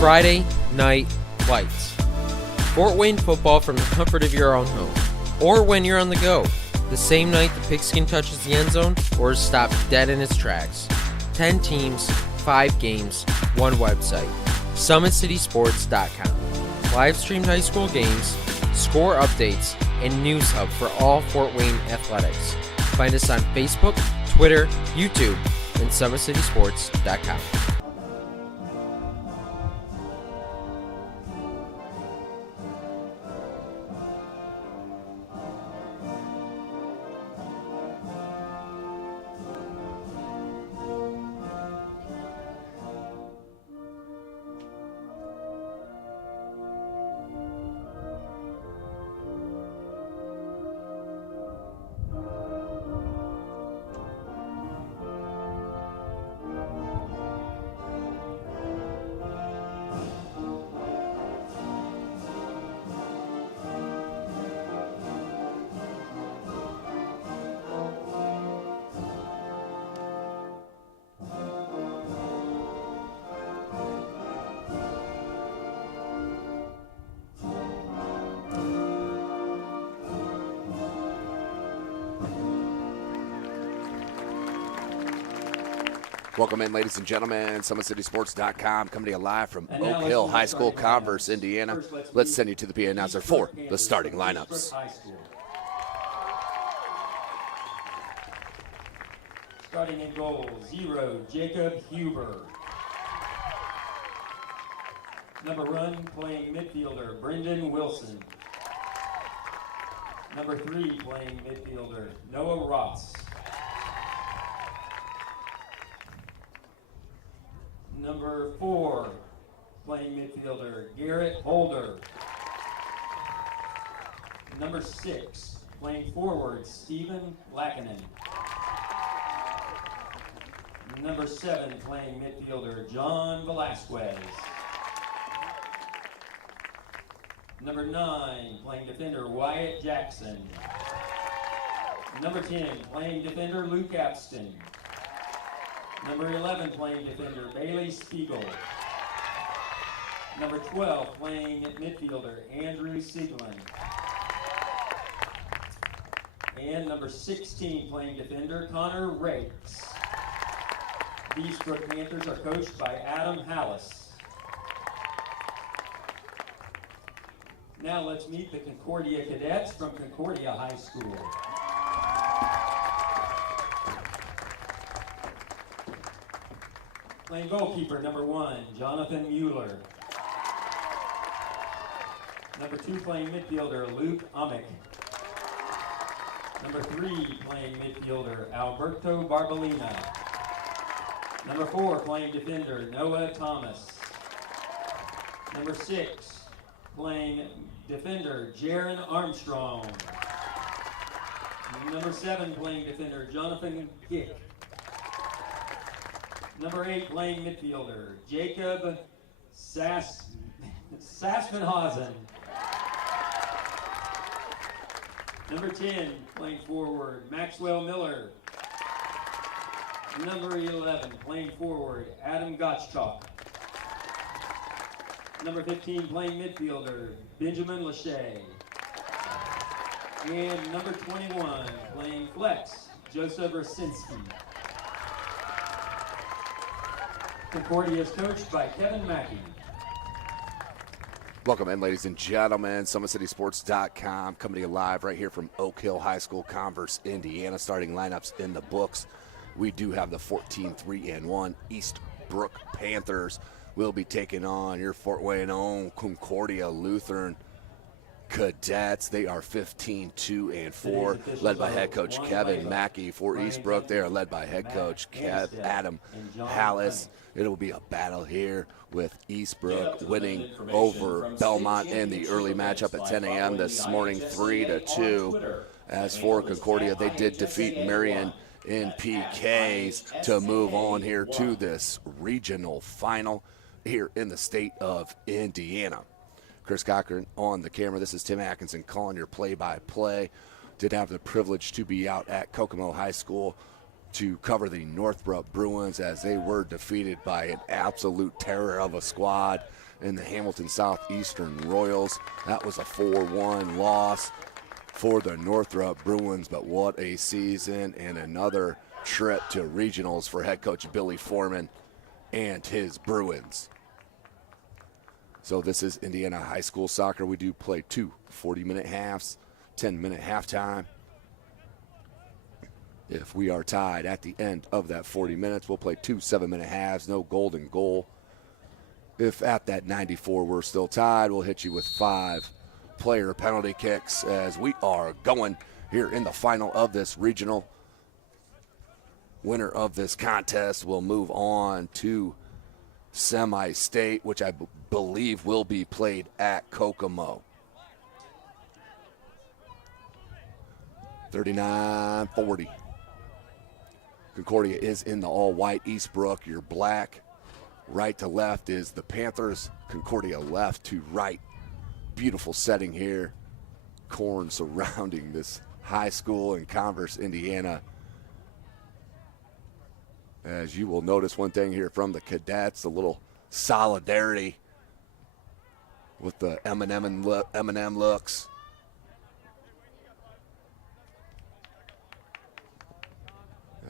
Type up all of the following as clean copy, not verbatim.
Friday Night Lights. Fort Wayne football from the comfort of your own home, or when you're on the go. The same night the pigskin touches the end zone or is stopped dead in its tracks. 10 teams, 5 games, 1 website. SummitCitySports.com. Live streamed high school games, score updates, and news hub for all Fort Wayne athletics. Find us on Facebook, Twitter, YouTube, and SummitCitySports.com. Welcome in, ladies and gentlemen. SummitCitySports.com coming to you live from Oak Hill High School, Converse, Indiana. Let's send you to the PA announcer for the starting lineups. Starting in goal, 0, Jacob Huber. Number 1, playing midfielder, Brendan Wilson. Number 3, playing midfielder, Noah Ross. Number 4, playing midfielder, Garrett Holder. Number 6, playing forward, Stephen Lackinen. Number 7, playing midfielder, John Velasquez. Number 9, playing defender, Wyatt Jackson. Number 10, playing defender, Luke Apston. Number 11, playing defender, Bailey Spiegel. Number 12, playing midfielder, Andrew Sieglin. And number 16, playing defender, Connor Rakes. The Eastbrook Panthers are coached by Adam Hallis. Now let's meet the Concordia cadets from Concordia High School. Playing goalkeeper, number 1, Jonathan Mueller. Number 2, playing midfielder, Luke Amick. Number 3, playing midfielder, Alberto Barbolina. Number 4, playing defender, Noah Thomas. Number 6, playing defender, Jaron Armstrong. Number 7, playing defender, Jonathan Gick. Number 8, playing midfielder, Jacob Sassmanhausen. Number 10, playing forward, Maxwell Miller. Number 11, playing forward, Adam Gottschalk. Number 15, playing midfielder, Benjamin Lachey. And number 21, playing flex, Joseph Rasinski. Concordia is coached by Kevin Mackey. Welcome in, ladies and gentlemen. SummitCitySports.com coming to you live right here from Oak Hill High School, Converse, Indiana. Starting lineups in the books. We do have the 14-3-1 Eastbrook Panthers. Will be taking on your Fort Wayne own Concordia Lutheran Cadets. They are 15-2-4, led by head coach Kevin Mackey. For Eastbrook, they are led by head coach Adam Hallis. It will be a battle here with Eastbrook winning over Belmont in the early matchup at 10 a.m. this morning, 3-2. As for Concordia, they did defeat Marion in PKs to move on here to this regional final here in the state of Indiana. Chris Cochran on the camera. This is Tim Atkinson calling your play-by-play. Did have the privilege to be out at Kokomo High School to cover the Northbrook Bruins as they were defeated by an absolute terror of a squad in the Hamilton Southeastern Royals. That was a 4-1 loss for the Northrop Bruins, but what a season and another trip to regionals for head coach Billy Foreman and his Bruins. So this is Indiana High School soccer. We do play 2 40-minute halves, 10-minute halftime. If we are tied at the end of that 40 minutes, we'll play 2 7-minute halves, no golden goal. If at that 94 we're still tied, we'll hit you with 5 player penalty kicks as we are going here in the final of this regional. Winner of this contest will move on to semi-state, which I believe will be played at Kokomo. 39-40. Concordia is in the all-white. Eastbrook, your black. Right to left is the Panthers. Concordia left to right. Beautiful setting here. Corn surrounding this high school in Converse, Indiana. As you will notice one thing here from the cadets, a little solidarity with the M&M looks.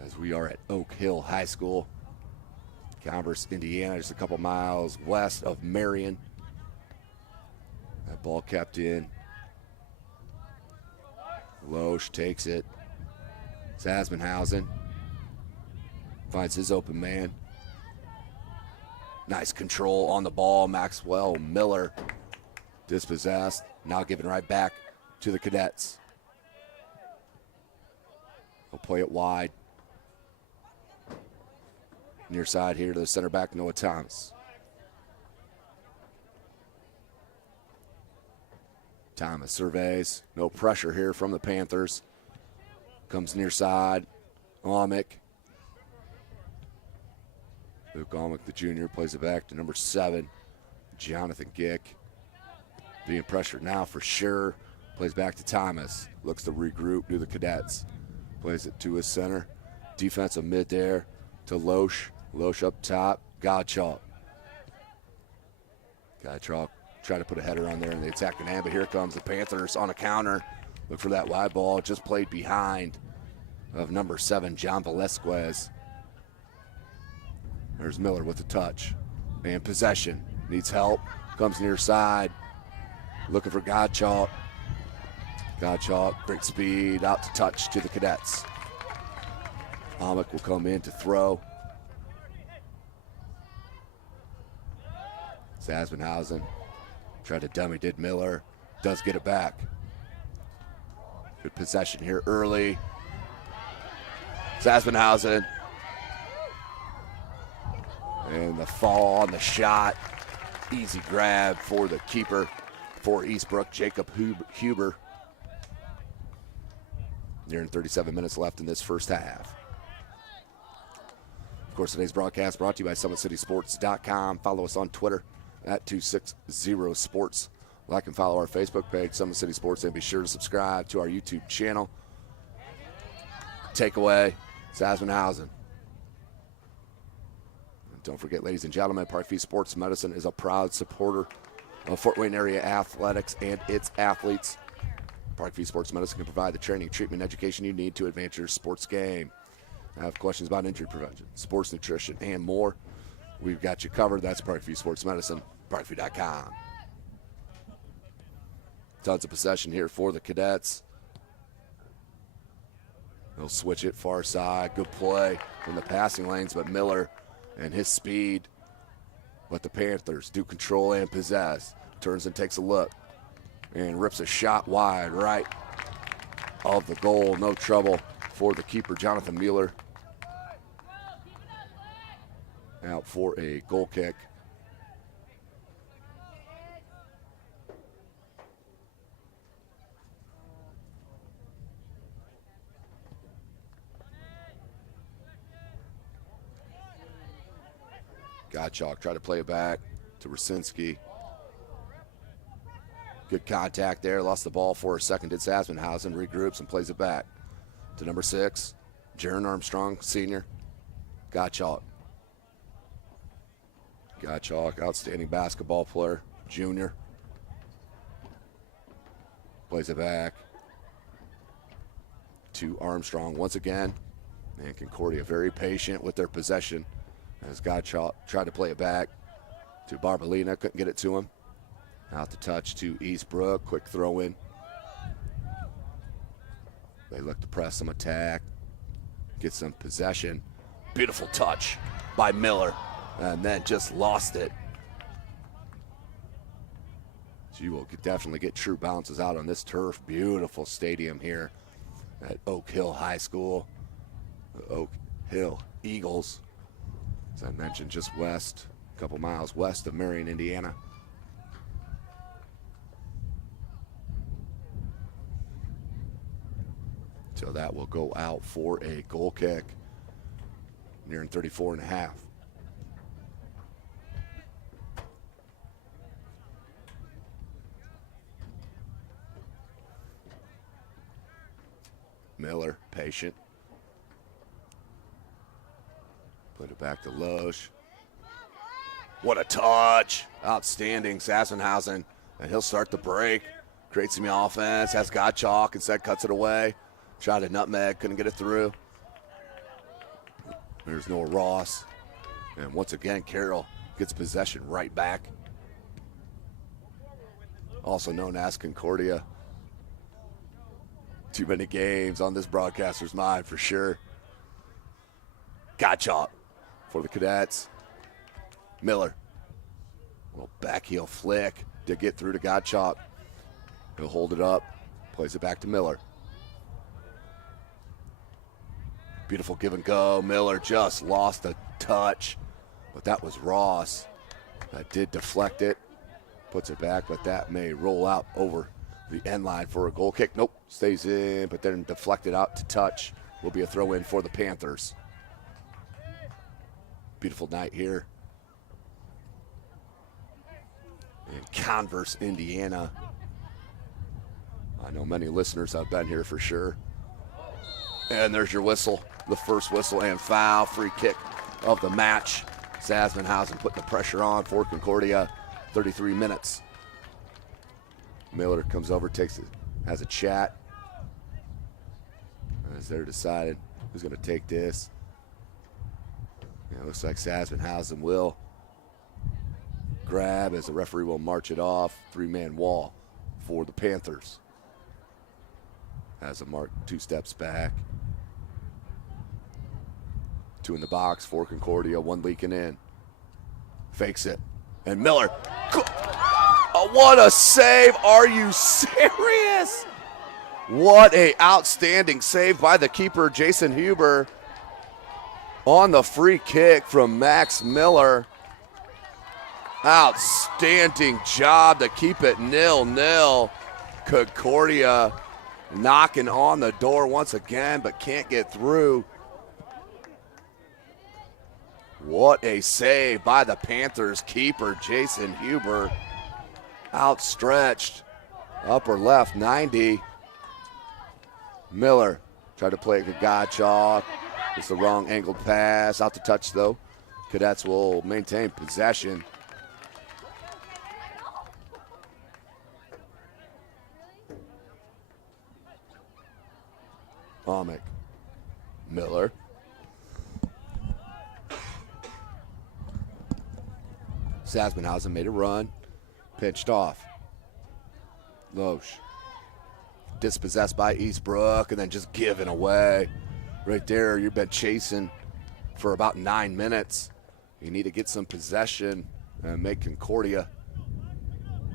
As we are at Oak Hill High School, Converse, Indiana, just a couple miles west of Marion. That ball kept in. Loesch takes it. Sasmenhausen finds his open man. Nice control on the ball. Maxwell Miller dispossessed. Now given right back to the cadets. He'll play it wide. Near side here to the center back, Noah Thomas. Thomas surveys. No pressure here from the Panthers. Comes near side. Amick. Luke Amick, the junior, plays it back to number 7, Jonathan Gick. Being pressured now for sure. Plays back to Thomas. Looks to regroup, do the cadets. Plays it to his center. Defensive mid there to Loesch. Loesch up top. Godchalk. Godchalk trying to put a header on there in the attacking end, but here comes the Panthers on a counter. Look for that wide ball. Just played behind of number 7, John Velasquez. There's Miller with the touch. And possession. Needs help. Comes near side. Looking for Godchalk. Godchalk, great speed, out to touch to the cadets. Amick will come in to throw. Sasmenhausen tried to dummy, did Miller. Does get it back. Good possession here early. Sasmenhausen. And the fall on the shot. Easy grab for the keeper for Eastbrook, Jacob Huber. Nearing 37 minutes left in this first half. Of course, today's broadcast brought to you by SummitCitySports.com. Follow us on Twitter at 260sports. Like and follow our Facebook page, Summit City Sports, and be sure to subscribe to our YouTube channel. Takeaway, Sasmenhausen. Don't forget, ladies and gentlemen, Parkview Sports Medicine is a proud supporter of Fort Wayne area athletics and its athletes. Parkview Sports Medicine can provide the training, treatment, and education you need to advance your sports game. Have questions about injury prevention, sports nutrition, and more? We've got you covered. That's Parkview Sports Medicine, parkview.com. Tons of possession here for the cadets. They'll switch it far side. Good play in the passing lanes, but Miller and his speed. But the Panthers do control and possess. Turns and takes a look. And rips a shot wide right of the goal. No trouble for the keeper, Jonathan Mueller. Out for a goal kick. Godchalk tried to play it back to Rasinski. Good contact there. Lost the ball for a second. Did Sasmenhausen. Regroups and plays it back to number 6, Jaron Armstrong, senior. Gottschalk. Gottschalk, outstanding basketball player, junior. Plays it back to Armstrong once again. And Concordia very patient with their possession as Gottschalk tried to play it back to Barbolina. Couldn't get it to him. Out the touch to Eastbrook. Quick throw in. They look to press some attack. Get some possession. Beautiful touch by Miller. And then just lost it. So you will definitely get true bounces out on this turf. Beautiful stadium here at Oak Hill High School. The Oak Hill Eagles, as I mentioned, just west, a couple miles west of Marion, Indiana. So that will go out for a goal kick, nearing 34 and a half. Miller, patient. Put it back to Loesch. What a touch. Outstanding, Sassenhausen. And he'll start the break. Creates some offense, has Gottschalk, instead cuts it away. Tried a nutmeg, couldn't get it through. There's Noah Ross. And once again, Carroll gets possession right back. Also known as Concordia. Too many games on this broadcaster's mind for sure. Gottschalk for the Cadets. Miller. Little back heel flick to get through to Gottschalk. He'll hold it up. Plays it back to Miller. Beautiful give and go. Miller just lost a touch. But that was Ross. That did deflect it. Puts it back, but that may roll out over the end line for a goal kick. Nope, stays in, but then deflected out to touch. Will be a throw in for the Panthers. Beautiful night here in Converse, Indiana. I know many listeners have been here for sure. And there's your whistle, the first whistle and foul, free kick of the match. Sassenhausen putting the pressure on for Concordia, 33 minutes. Miller comes over, takes it, has a chat. As they're deciding who's going to take this. Yeah, it looks like Sassenhausen will grab as the referee will march it off. Three-man wall for the Panthers. Has a mark 2 steps back. 2 in the box for Concordia, 1 leaking in. Fakes it. And Miller. Oh, what a save. Are you serious? What a outstanding save by the keeper, Jason Huber, on the free kick from Max Miller. Outstanding job to keep it 0-0. Concordia knocking on the door once again, but can't get through. What a save by the Panthers keeper, Jason Huber. Outstretched, upper left, 90. Miller tried to play it to Gottschalk. It's the wrong angled pass. Out to touch, though. Cadets will maintain possession. Amick. Miller. Sassenhausen made a run. Pitched off. Loesch. Dispossessed by Eastbrook and then just given away. Right there, you've been chasing for about 9 minutes. You need to get some possession and make Concordia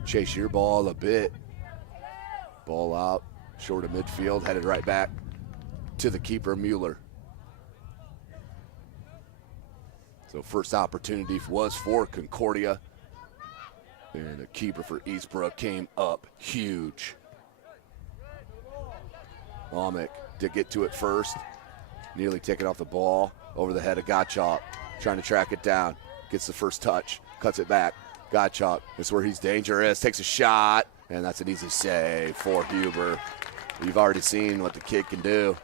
chase your ball a bit. Ball out, short of midfield, headed right back to the keeper, Mueller. So first opportunity was for Concordia. And the keeper for Eastbrook came up huge. Amick did get to it first. Nearly taking off the ball over the head of Gottschalk. Trying to track it down. Gets the first touch. Cuts it back. Gottschalk is where he's dangerous. Takes a shot. And that's an easy save for Huber. You've already seen what the kid can do.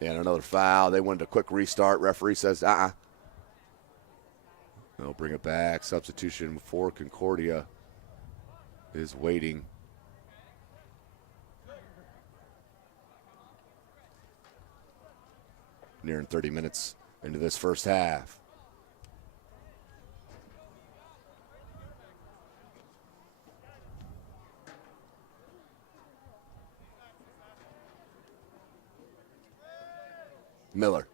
And another foul. They wanted a quick restart. Referee says, They'll bring it back. Substitution for Concordia is waiting. Nearing 30 minutes into this first half. Miller.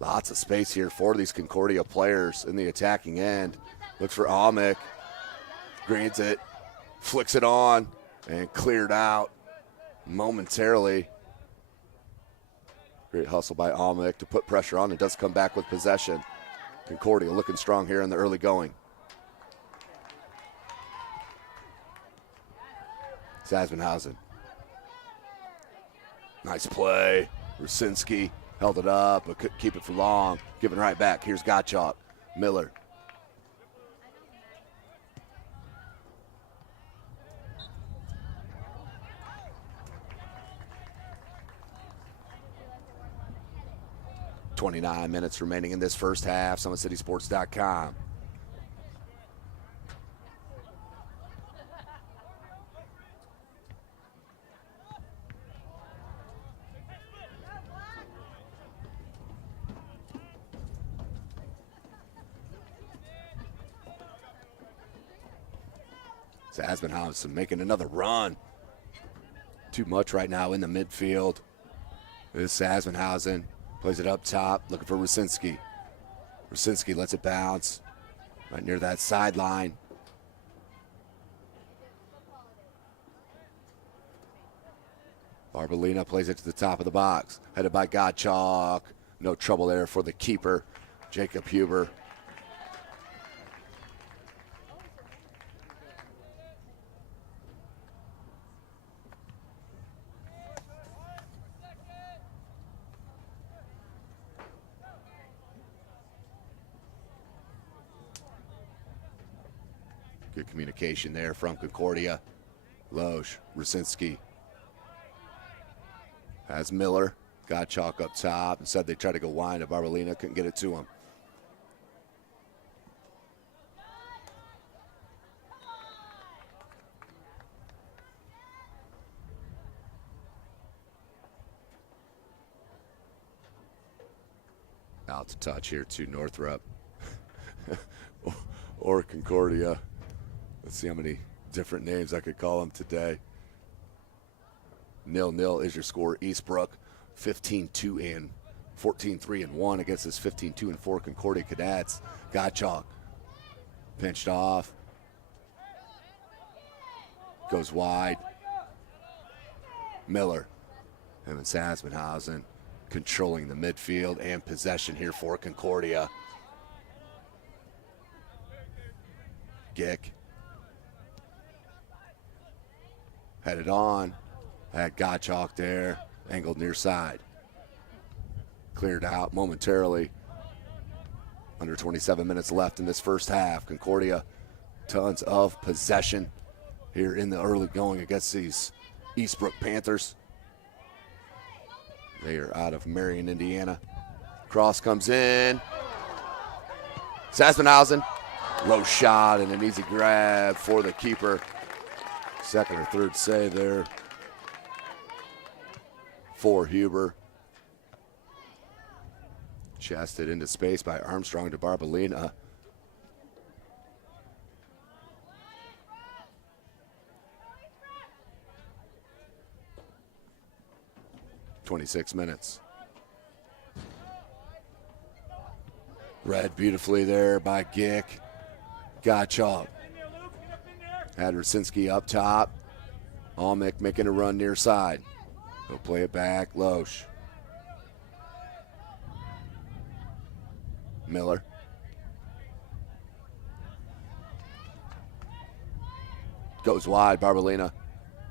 Lots of space here for these Concordia players in the attacking end. Looks for Amick. Greens it. Flicks it on. And cleared out momentarily. Great hustle by Amick to put pressure on. It does come back with possession. Concordia looking strong here in the early going. Sasbenhausen. Nice play. Rusinski held it up, but couldn't keep it for long. Giving right back. Here's Gottschalk. Miller. .29 minutes remaining in this first half. SummitCitySports.com. Sasbenhausen making another run. Too much right now in the midfield. This is Sasbenhausen. Plays it up top, looking for Rusinski. Rusinski lets it bounce right near that sideline. Barbolina plays it to the top of the box. Headed by Gottschalk. No trouble there for the keeper, Jacob Huber. Good communication there from Concordia. Loesch, Rusinski. Has Miller. Gottschalk up top. Instead they tried to go wide to Barbolina. Couldn't get it to him. Out to touch here to Northrop. or Concordia. Let's see how many different names I could call them today. 0-0 is your score. Eastbrook 15-2 and 14-3-1 against this 15-2-4 Concordia Cadets. Gottschalk pinched off. Goes wide. Miller. Him and Sasbenhausen controlling the midfield and possession here for Concordia. Gick. Headed on. Had Gottschalk there. Angled near side. Cleared out momentarily. Under 27 minutes left in this first half. Concordia, tons of possession here in the early going against these Eastbrook Panthers. They are out of Marion, Indiana. Cross comes in. Sasbenhausen. Low shot and an easy grab for the keeper. Second or third save there for Huber. Chested into space by Armstrong to Barbolina. .26 minutes. Read beautifully there by Gick. Gottschalk. Had Rusinski up top. Almick making a run near side. He'll play it back. Loesch. Miller. Goes wide. Barbolina.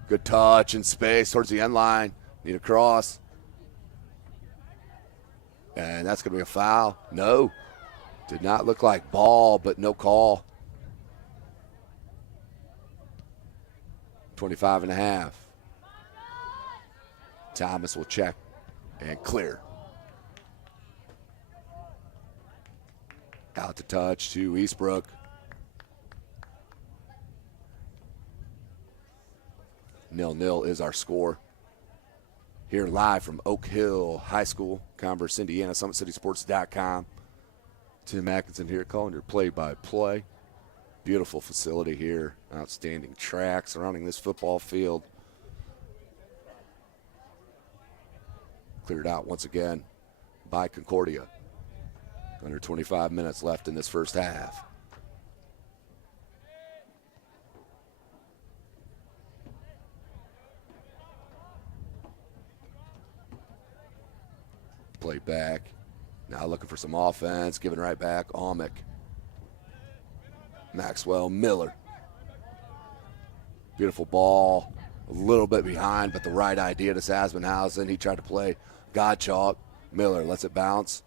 Good touch in space towards the end line. Need a cross. And that's going to be a foul. No. Did not look like ball, but no call. 25 and a half. Thomas will check And clear. Out to touch to Eastbrook. Nil-nil is our score. Here live from Oak Hill High School, Converse, Indiana, SummitCitySports.com. Tim Atkinson here calling your play-by-play. Beautiful facility here. Outstanding track surrounding this football field. Cleared out once again by Concordia. Under 25 minutes left in this first half. Play back. Now looking for some offense. Giving right back. Almick. Maxwell Miller. Beautiful ball. A little bit behind, but the right idea to Sasbenhausen. He tried to play Godchalk. Miller lets it bounce.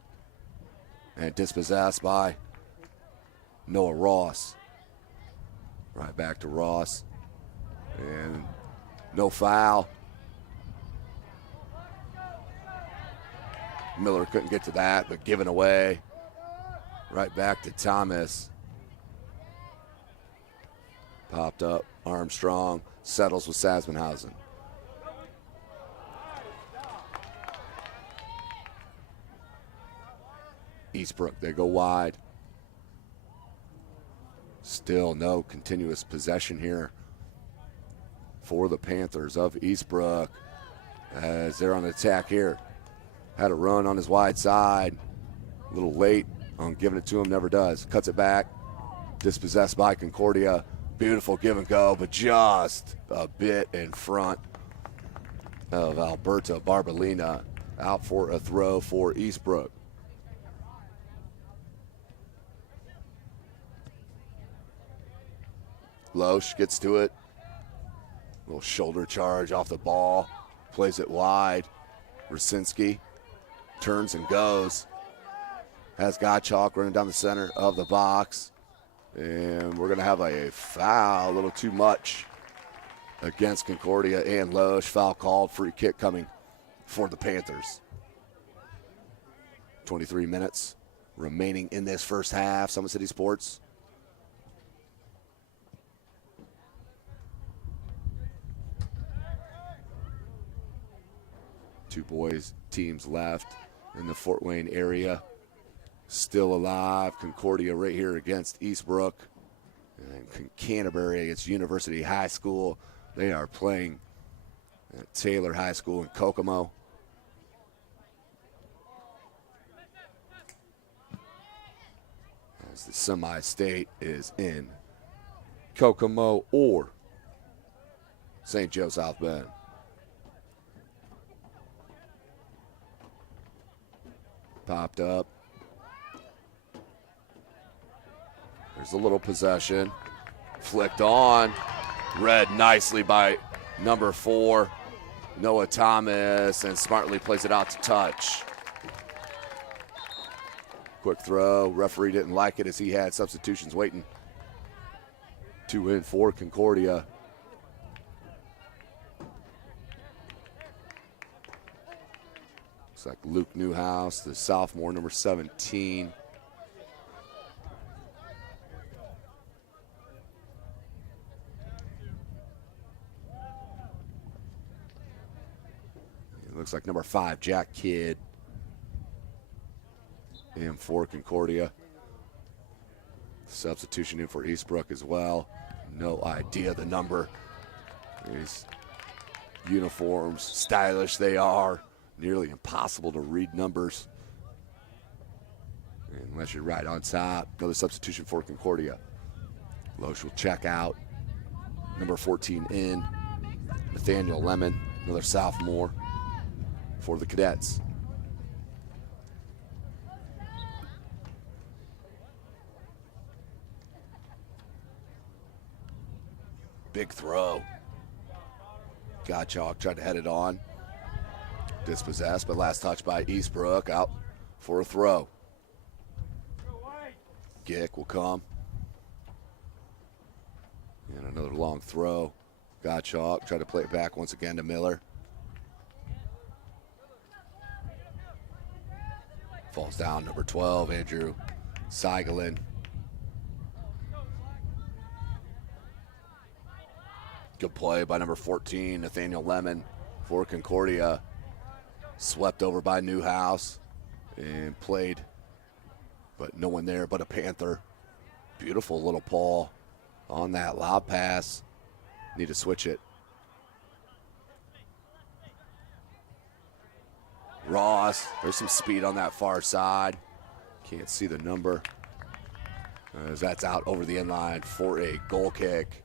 And dispossessed by Noah Ross. Right back to Ross. And no foul. Miller couldn't get to that, but given away. Right back to Thomas. Popped up. Armstrong settles with Sasbenhausen. Eastbrook, they go wide. Still no continuous possession here for the Panthers of Eastbrook as they're on attack here. Had a run on his wide side. A little late on giving it to him, never does. Cuts it back. Dispossessed by Concordia. Beautiful give and go, but just a bit in front of Alberto Barbolina. Out for a throw for Eastbrook. Loesch gets to it. Little shoulder charge off the ball. Plays it wide. Rasinski turns and goes. Has Godchalk running down the center of the box. And we're going to have a foul, a little too much against Concordia and Loesch. Foul called, free kick coming for the Panthers. 23 minutes remaining in this first half. Summit City Sports. Two boys teams left in the Fort Wayne area. Still alive. Concordia right here against Eastbrook. And Canterbury against University High School. They are playing at Taylor High School in Kokomo. As the semi-state is in Kokomo or St. Joe South Bend. Popped up. There's a little possession. Flicked on. Read nicely by number 4, Noah Thomas, and smartly plays it out to touch. Quick throw. Referee didn't like it as he had substitutions waiting. 2 in for Concordia. Looks like Luke Newhouse, the sophomore, number 17. It looks like number 5, Jack Kidd. And for Concordia. Substitution in for Eastbrook as well. No idea the number. These uniforms, stylish they are. Nearly impossible to read numbers unless you're right on top. Another substitution for Concordia. Loesch will check out. Number 14 in. Nathaniel Lemon, another sophomore for the Cadets. Big throw. Godchalk tried to head it on. Dispossessed, but last touch by Eastbrook. Out for a throw. Gick will come. And another long throw. Godchalk tried to play it back once again to Miller. Falls down, number 12, Andrew Seigelin. Good play by number 14, Nathaniel Lemon for Concordia. Swept over by Newhouse and played, but no one there but a Panther. Beautiful little paw on that lob pass. Need to switch it. Ross, there's some speed on that far side. Can't see the number. As that's out over the end line for a goal kick.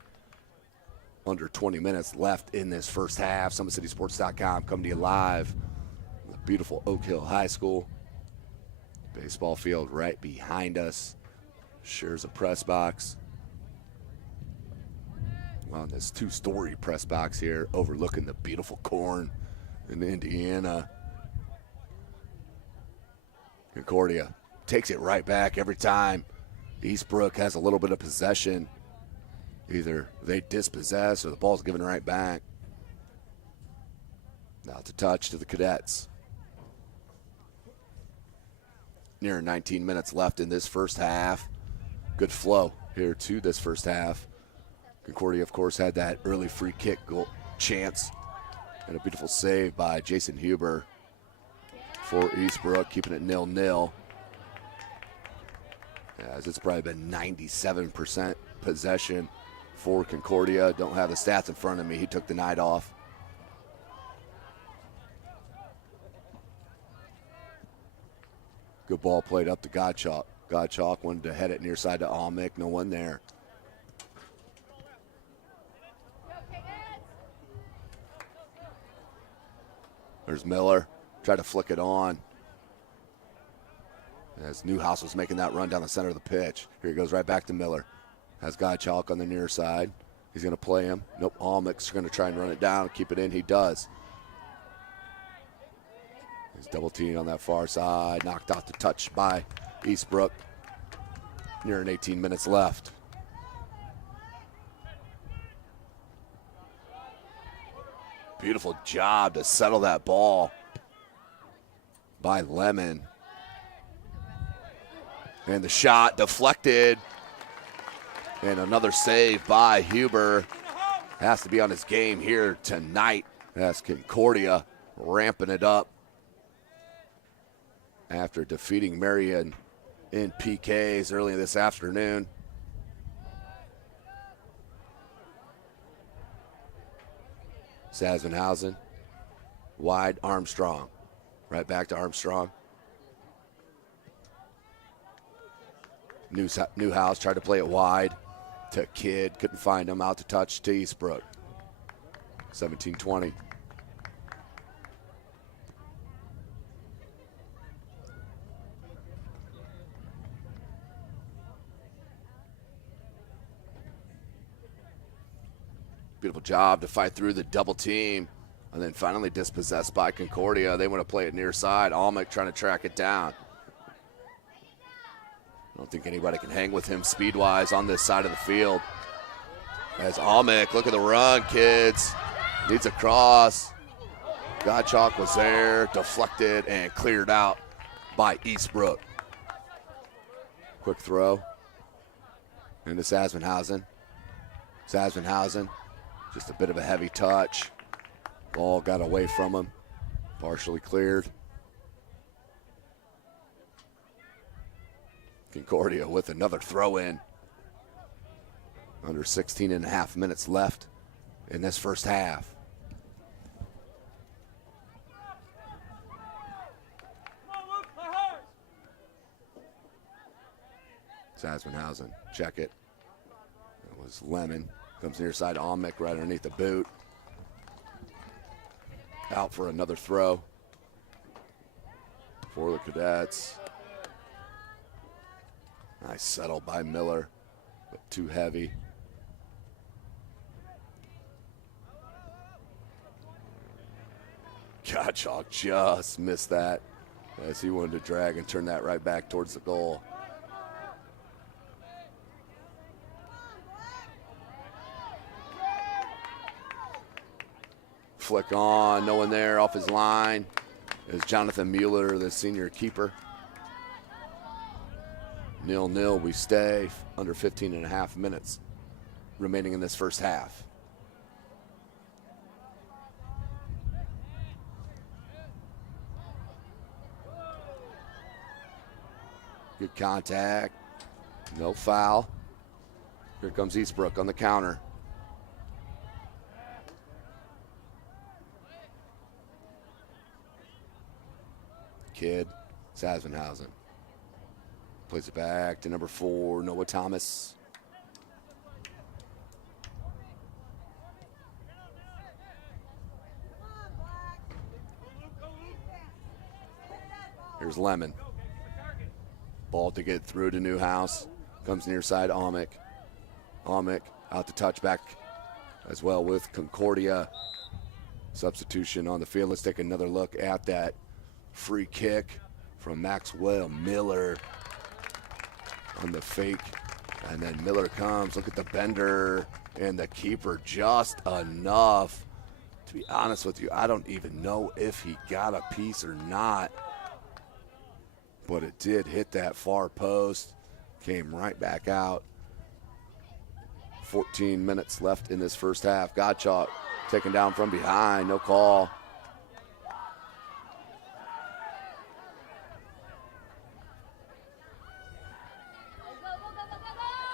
Under 20 minutes left in this first half. SummitCitySports.com coming to you live from the beautiful Oak Hill High School. Baseball field right behind us. Shares a press box. On this two-story press box here overlooking the beautiful corn in Indiana. Concordia takes it right back every time Eastbrook has a little bit of possession. Either they dispossess or the ball's given right back. Now to touch to the Cadets. Near 19 minutes left in this first half. Good flow here to this first half. Concordia, of course, had that early free kick goal chance and a beautiful save by Jason Huber for Eastbrook, keeping it 0-0. As it's probably been 97% possession for Concordia. Don't have the stats in front of me. He took the night off. Good ball played up to Godchalk. Godchalk wanted to head it near side to Almick. No one there. There's Miller. Tried to flick it on. As Newhouse was making that run down the center of the pitch. Here he goes right back to Miller. Has Godchalk on the near side. He's going to play him. Nope, Almick's going to try and run it down, keep it in. He does. He's double teamed on that far side. Knocked out the touch by Eastbrook. Near an 18 minutes left. Beautiful job to settle that ball by Lemon. And the shot deflected. And another save by Huber. Has to be on his game here tonight. That's Concordia ramping it up after defeating Marion in PKs early this afternoon. Sasvenhausen, wide, Armstrong. Right back to Armstrong. Newhouse tried to play it wide to Kidd. Couldn't find him. Out to touch to Eastbrook. 17-20. Beautiful job to fight through the double team. And then finally dispossessed by Concordia. They want to play it near side. Almick trying to track it down. I don't think anybody can hang with him speed-wise on this side of the field. As Almick, look at the run, kids. Needs a cross. Godchalk was there, deflected and cleared out by Eastbrook. Quick throw into Sasvenhausen. Sasvenhausen, just a bit of a heavy touch. Ball got away from him, partially cleared. Concordia with another throw in. Under 16 and a half minutes left in this first half. Sasvenhausen, check it. It was Lemon. Comes near side, Almick right underneath the boot. Out for another throw for the Cadets. Nice settle by Miller, but too heavy. Godchalk just missed that as he wanted to drag and turn that right back towards the goal. Flick on, no one there off his line. Is Jonathan Mueller, the senior keeper 0-0, we stay. Under 15 and a half minutes remaining in this first half. Good contact. No foul. Here comes Eastbrook on the counter. Kid, Sasvenhausen. Plays it back to number 4, Noah Thomas. Here's Lemon. Ball to get through to Newhouse. Comes near side, Amick. Amick out to touchback as well with Concordia. Substitution on the field. Let's take another look at that free kick from Maxwell Miller on the fake. And then Miller comes. Look at the bender and the keeper just enough. To be honest with you, I don't even know if he got a piece or not. But it did hit that far post. Came right back out. 14 minutes left in this first half. Gottschalk taken down from behind. No call.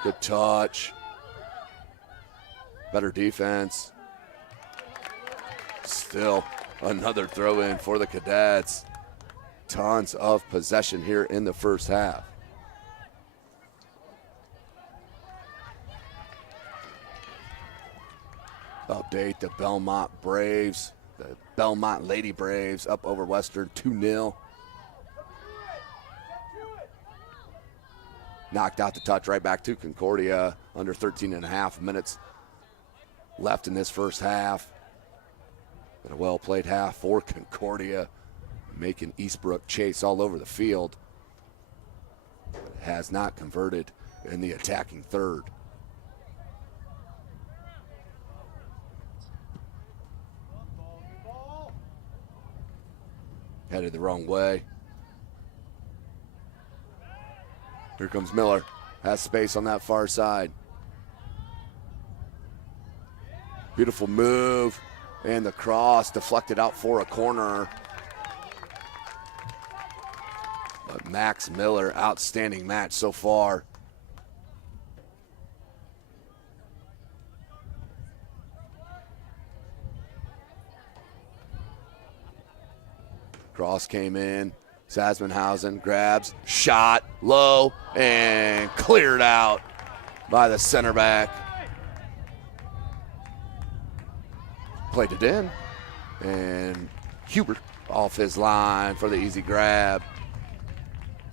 Good touch. Better defense. Still another throw in for the Cadets. Tons of possession here in the first half. Update the Belmont Braves. The Belmont Lady Braves up over Western 2-0. Knocked out the touch right back to Concordia. Under 13 and a half minutes left in this first half. Been a well-played half for Concordia, making Eastbrook chase all over the field. But has not converted in the attacking third. Headed the wrong way. Here comes Miller. Has space on that far side. Beautiful move. And the cross deflected out for a corner. But Max Miller, outstanding match so far. Cross came in. Sasvenhausen grabs, shot, low, and cleared out by the center back. Played it in, and Hubert off his line for the easy grab.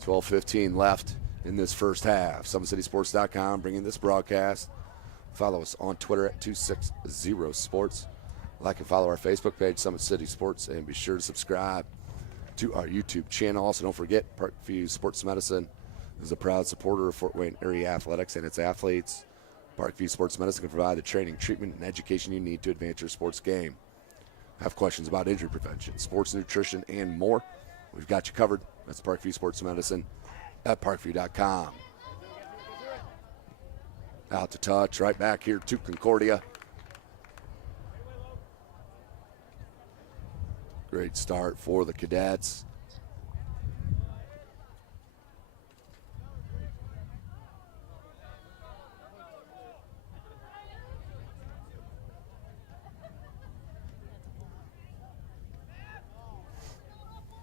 12:15 left in this first half. SummitCitySports.com bringing this broadcast. Follow us on Twitter at 260sports. Like and follow our Facebook page, Summit City Sports, and be sure to subscribe to our YouTube channel. Also, don't forget, Parkview Sports Medicine is a proud supporter of Fort Wayne area athletics and its athletes. Parkview Sports Medicine can provide the training, treatment, and education you need to advance your sports game. Have questions about injury prevention, sports nutrition, and more? We've got you covered. That's Parkview Sports Medicine at parkview.com. Out to touch, right back here to Concordia. Great start for the Cadets.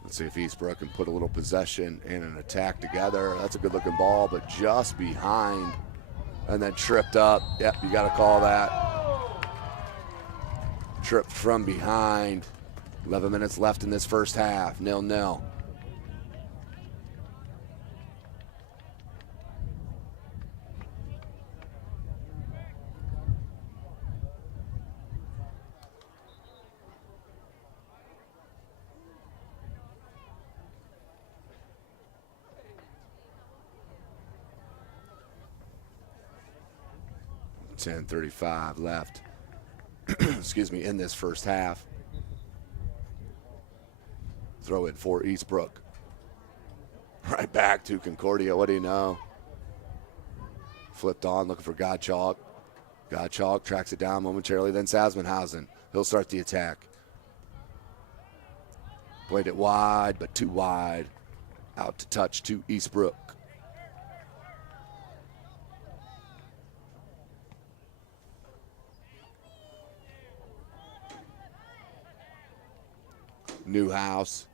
Let's see if Eastbrook can put a little possession and an attack together. That's a good looking ball, but just behind and then tripped up. Yep, you got to call that. Tripped from behind. 11 minutes left in this first half, 0-0. .35 left, excuse me, in this first half. Throw it for Eastbrook. Right back to Concordia. What do you know? Flipped on, looking for Gottschalk. Gottschalk tracks it down momentarily, then Sasmenhausen. He'll start the attack. Played it wide, but too wide. Out to touch to Eastbrook. Newhouse.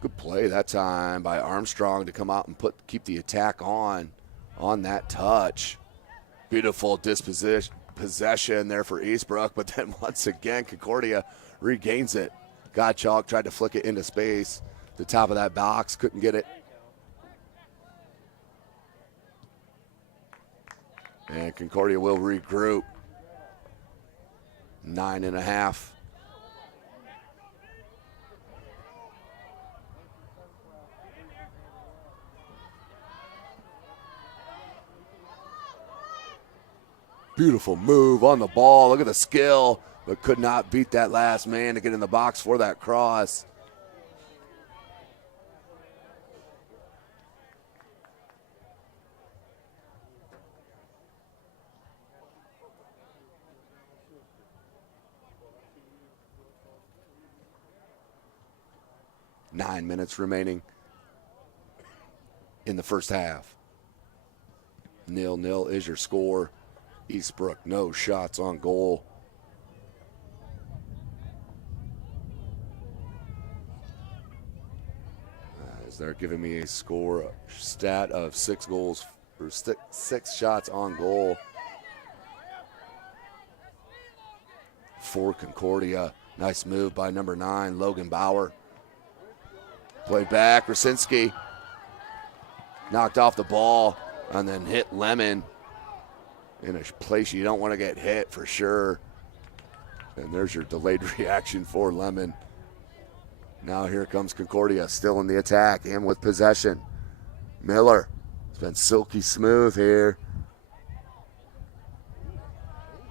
Good play that time by Armstrong to come out and keep the attack on that touch. Beautiful possession there for Eastbrook, but then once again Concordia regains it. Gottschalk tried to flick it into space. The top of that box, couldn't get it. And Concordia will regroup. 9.5. Beautiful move on the ball. Look at the skill, but could not beat that last man to get in the box for that cross. Nine minutes remaining in the first half. 0-0 is your score. Eastbrook, no shots on goal. As they're giving me a stat of 6 goals, or 6 shots on goal for Concordia. Nice move by number 9, Logan Bauer. Played back, Rasinski knocked off the ball and then hit Lemon in a place you don't want to get hit for sure. And there's your delayed reaction for Lemon. Now here comes Concordia, still in the attack and with possession. Miller, it's been silky smooth here.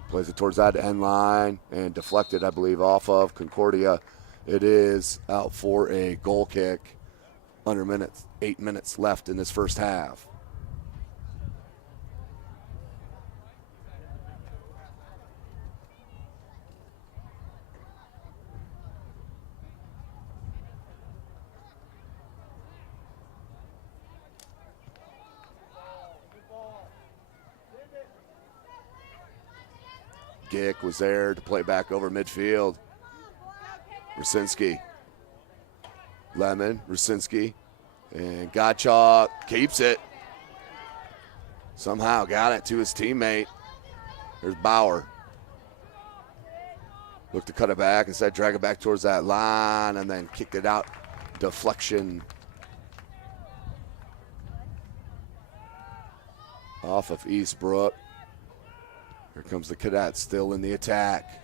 Plays it towards that end line and deflected, I believe, off of Concordia. It is out for a goal kick. Under 8 minutes left in this first half. Gick was there to play back over midfield. Rasinski. Lemon, Rasinski, and Gottschalk keeps it. Somehow got it to his teammate. There's Bauer. Looked to cut it back, instead drag it back towards that line, and then kicked it out. Deflection off of Eastbrook. Here comes the Cadets, still in the attack.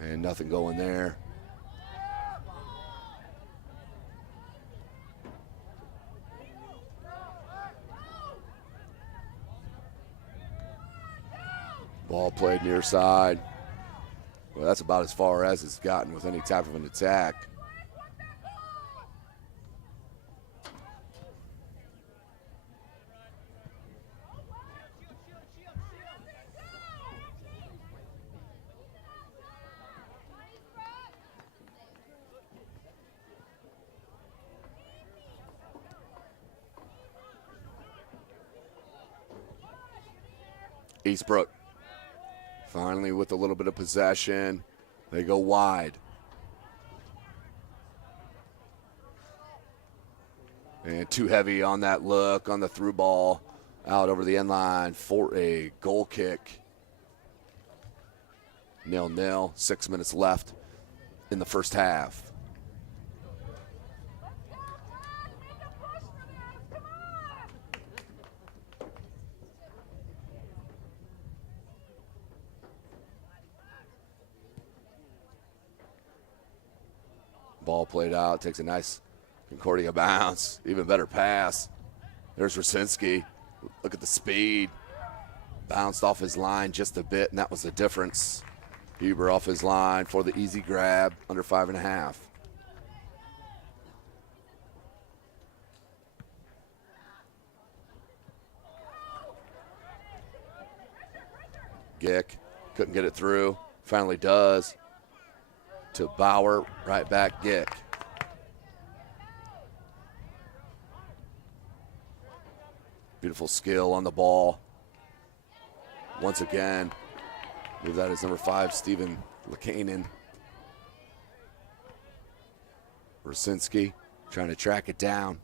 And nothing going there. Ball played near side. Well, that's about as far as it's gotten with any type of an attack. Eastbrook finally with a little bit of possession. They go wide. And too heavy on that look on the through ball out over the end line for a goal kick. 0-0, 6 minutes left in the first half. Ball played out, takes a nice Concordia bounce, even better pass. There's Rasinski. Look at the speed. Bounced off his line just a bit, and that was the difference. Huber off his line for the easy grab, under 5.5. Gick couldn't get it through. Finally does. To Bauer, right back Gick. Beautiful skill on the ball. Once again, I believe that is number 5, Stephen Lekanen. Rosinski trying to track it down.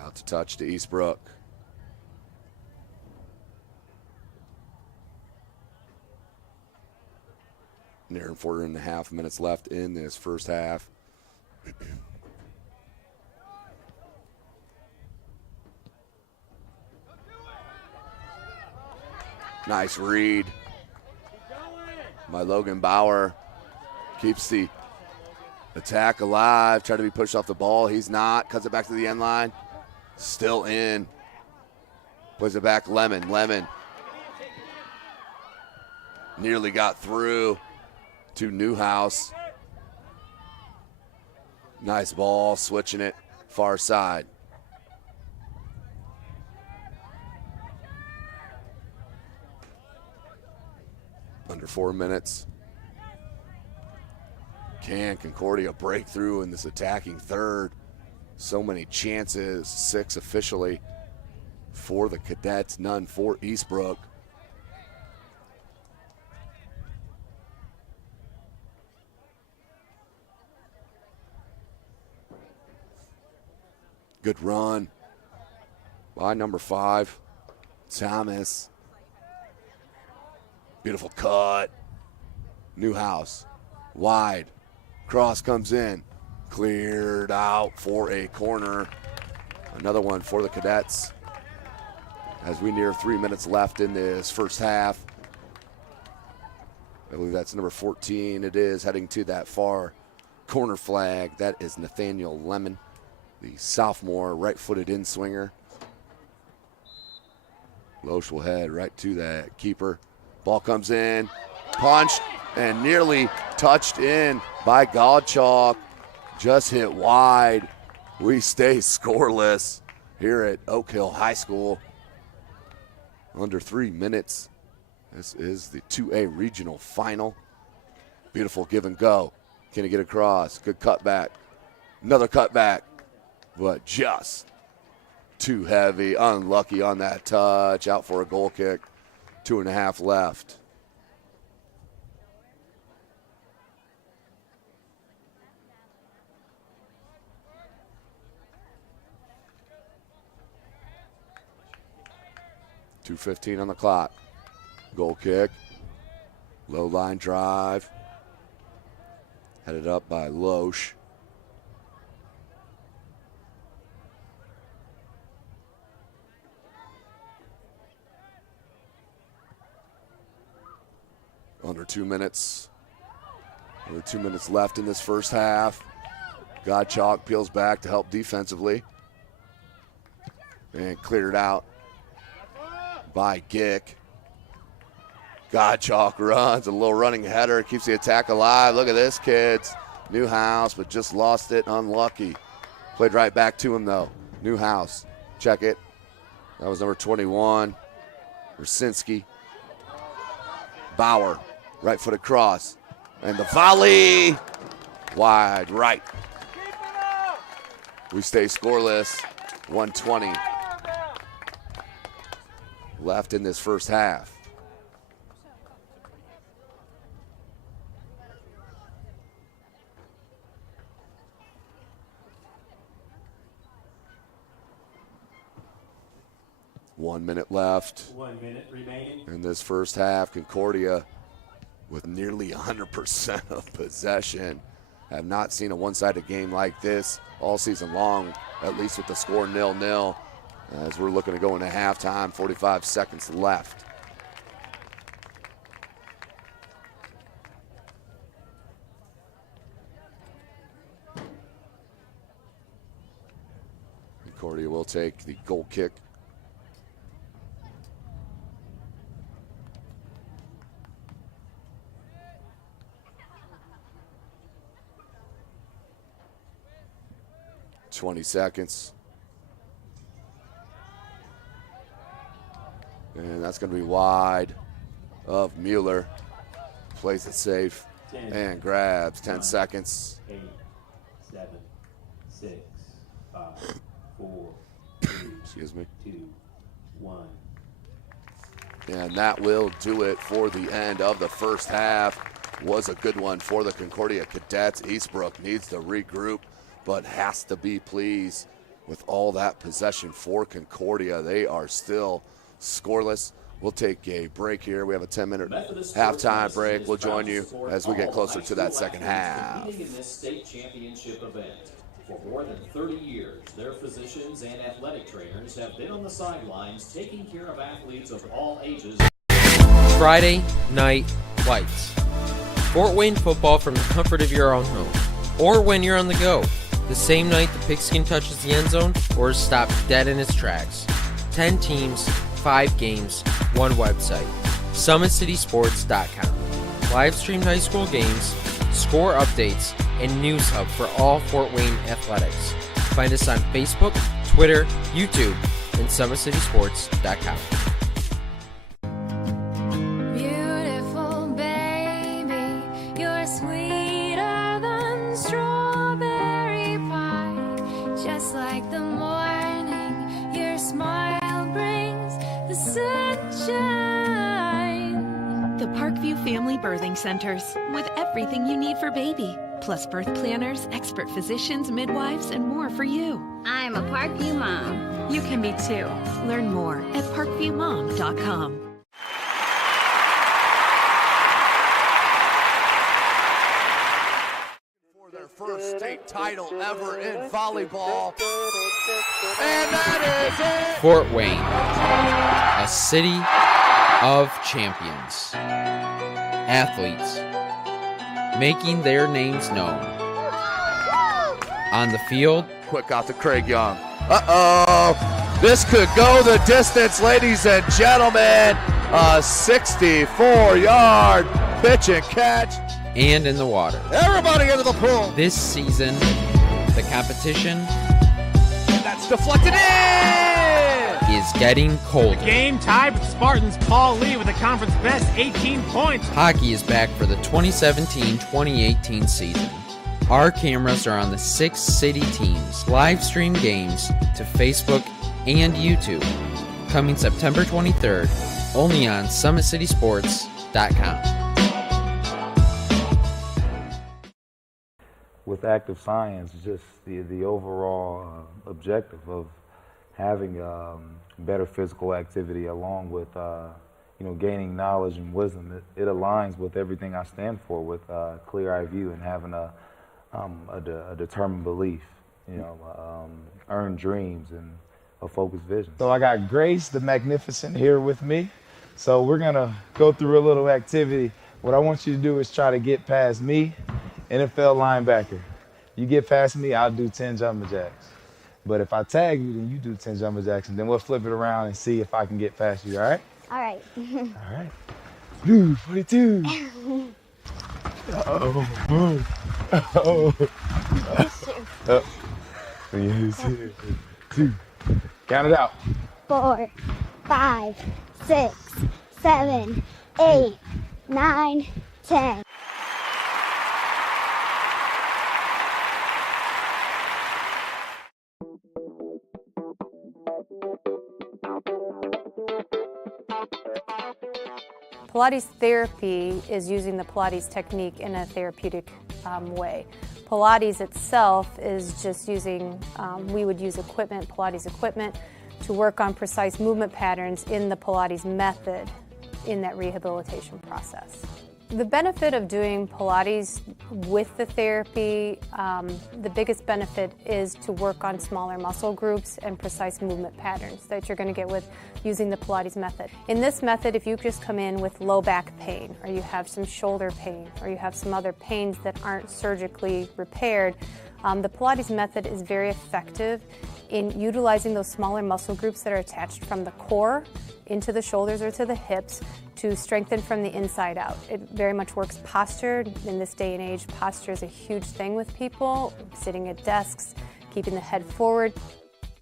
Out to touch to Eastbrook. Nearing 4.5 minutes left in this first half. Nice read by Logan Bauer. Keeps the attack alive. Trying to be pushed off the ball. He's not. Cuts it back to the end line. Still in. Plays it back. Lemon. Lemon nearly got through to Newhouse. Nice ball. Switching it far side. Under 4 minutes. Can Concordia break through in this attacking third? So many chances. 6 officially for the Cadets, none for Eastbrook. Good run by number 5, Thomas. Beautiful cut. Newhouse, wide. Cross comes in. Cleared out for a corner. Another one for the Cadets. As we near 3 minutes left in this first half. I believe that's number 14. It is heading to that far corner flag. That is Nathaniel Lemon, the sophomore right-footed in-swinger. Loesch will head right to that keeper. Ball comes in, punched, and nearly touched in by Gottschalk. Just hit wide. We stay scoreless here at Oak Hill High School. Under 3 minutes. This is the 2A regional final. Beautiful give and go. Can he get across? Good cutback. Another cutback, but just too heavy. Unlucky on that touch. Out for a goal kick. 2.5 left. .2:15 on the clock. Goal kick. Low line drive. Headed up by Loesch. Under 2 minutes. Under 2 minutes left in this first half. Gottschalk peels back to help defensively. And cleared out by Gick. Gottschalk runs, a little running header, keeps the attack alive. Look at this, kids. Newhouse, but just lost it, unlucky. Played right back to him, though. Newhouse, check it. That was number 21, Rosinski. Bauer, right-footed cross. And the volley, wide right. We stay scoreless, 1:20 left in this first half. One minute left. 1 minute remaining. In this first half, Concordia with nearly 100% of possession. Have not seen a one-sided game like this all season long, at least with the score 0-0. As we're looking to go into halftime, 45 seconds left. Concordia will take the goal kick. .20 seconds. And that's going to be wide of Mueller. Plays it safe 10, and grabs 10 9, seconds. 8, 7, 6, 5, 4, 3, Excuse me. 2, 1. And that will do it for the end of the first half. Was a good one for the Concordia Cadets. Eastbrook needs to regroup, but has to be pleased with all that possession for Concordia. They are still scoreless. We'll take a break here. We have a 10-minute halftime break. We'll join you as we get closer to that second half. In this state championship event. For more than 30 years, their physicians and athletic trainers have been on the sidelines taking care of athletes of all ages. Friday Night Lights. Fort Wayne football from the comfort of your own home. Or when you're on the go. The same night the pigskin touches the end zone or is stopped dead in its tracks. 10 teams, 5 games, 1 website. SummitCitySports.com. Live streamed high school games, score updates, and news hub for all Fort Wayne athletics. Find us on Facebook, Twitter, YouTube, and SummitCitySports.com. Beautiful baby, you're sweeter than strawberry pie. Just like the morning, your smile brings the sunshine. The Parkview Family Birthing Centers, with everything you need for baby, plus birth planners, expert physicians, midwives, and more for you. I'm a Parkview mom. You can be too. Learn more at parkviewmom.com. For their first state title ever in volleyball. And that is it! Fort Wayne, a city of champions. Athletes making their names known. On the field, Quick out to Craig Young. Uh-oh. This could go the distance, ladies and gentlemen. A 64-yard pitch and catch. and in the water. Everybody into the pool. This season, the competition That's deflected in. is getting colder. Game tied with Spartans. Paul Lee with the conference best 18 points. Hockey is back for the 2017-2018 season. Our cameras are on the 6 city teams. Live stream games to Facebook and YouTube. Coming September 23rd, only on SummitCitySports.com. With active science, just the overall objective of having better physical activity along with gaining knowledge and wisdom, it aligns with everything I stand for, with clear eye view and having a determined belief, earned dreams and a focused vision. So I got Grace the Magnificent here with me. So we're gonna go through a little activity. What I want you to do is try to get past me, NFL linebacker. You get past me, I'll do 10 jumping jacks. But if I tag you, then you do 10 jumping jacks, and then we'll flip it around and see if I can get past you, all right? All right. All right. Blue 42. Uh-oh. Boom. Uh-oh. Up. Yes, 2. Count it out. 4, 5, 6, 7, 8, 9, 10. Pilates therapy is using the Pilates technique in a therapeutic way. Pilates itself is just using, we would use equipment, Pilates equipment, to work on precise movement patterns in the Pilates method in that rehabilitation process. The benefit of doing Pilates with the therapy, the biggest benefit is to work on smaller muscle groups and precise movement patterns that you're going to get with using the Pilates method. In this method, if you just come in with low back pain, or you have some shoulder pain, or you have some other pains that aren't surgically repaired, the Pilates method is very effective in utilizing those smaller muscle groups that are attached from the core into the shoulders or to the hips to strengthen from the inside out. It very much works posture. In this day and age, posture is a huge thing with people, sitting at desks, keeping the head forward.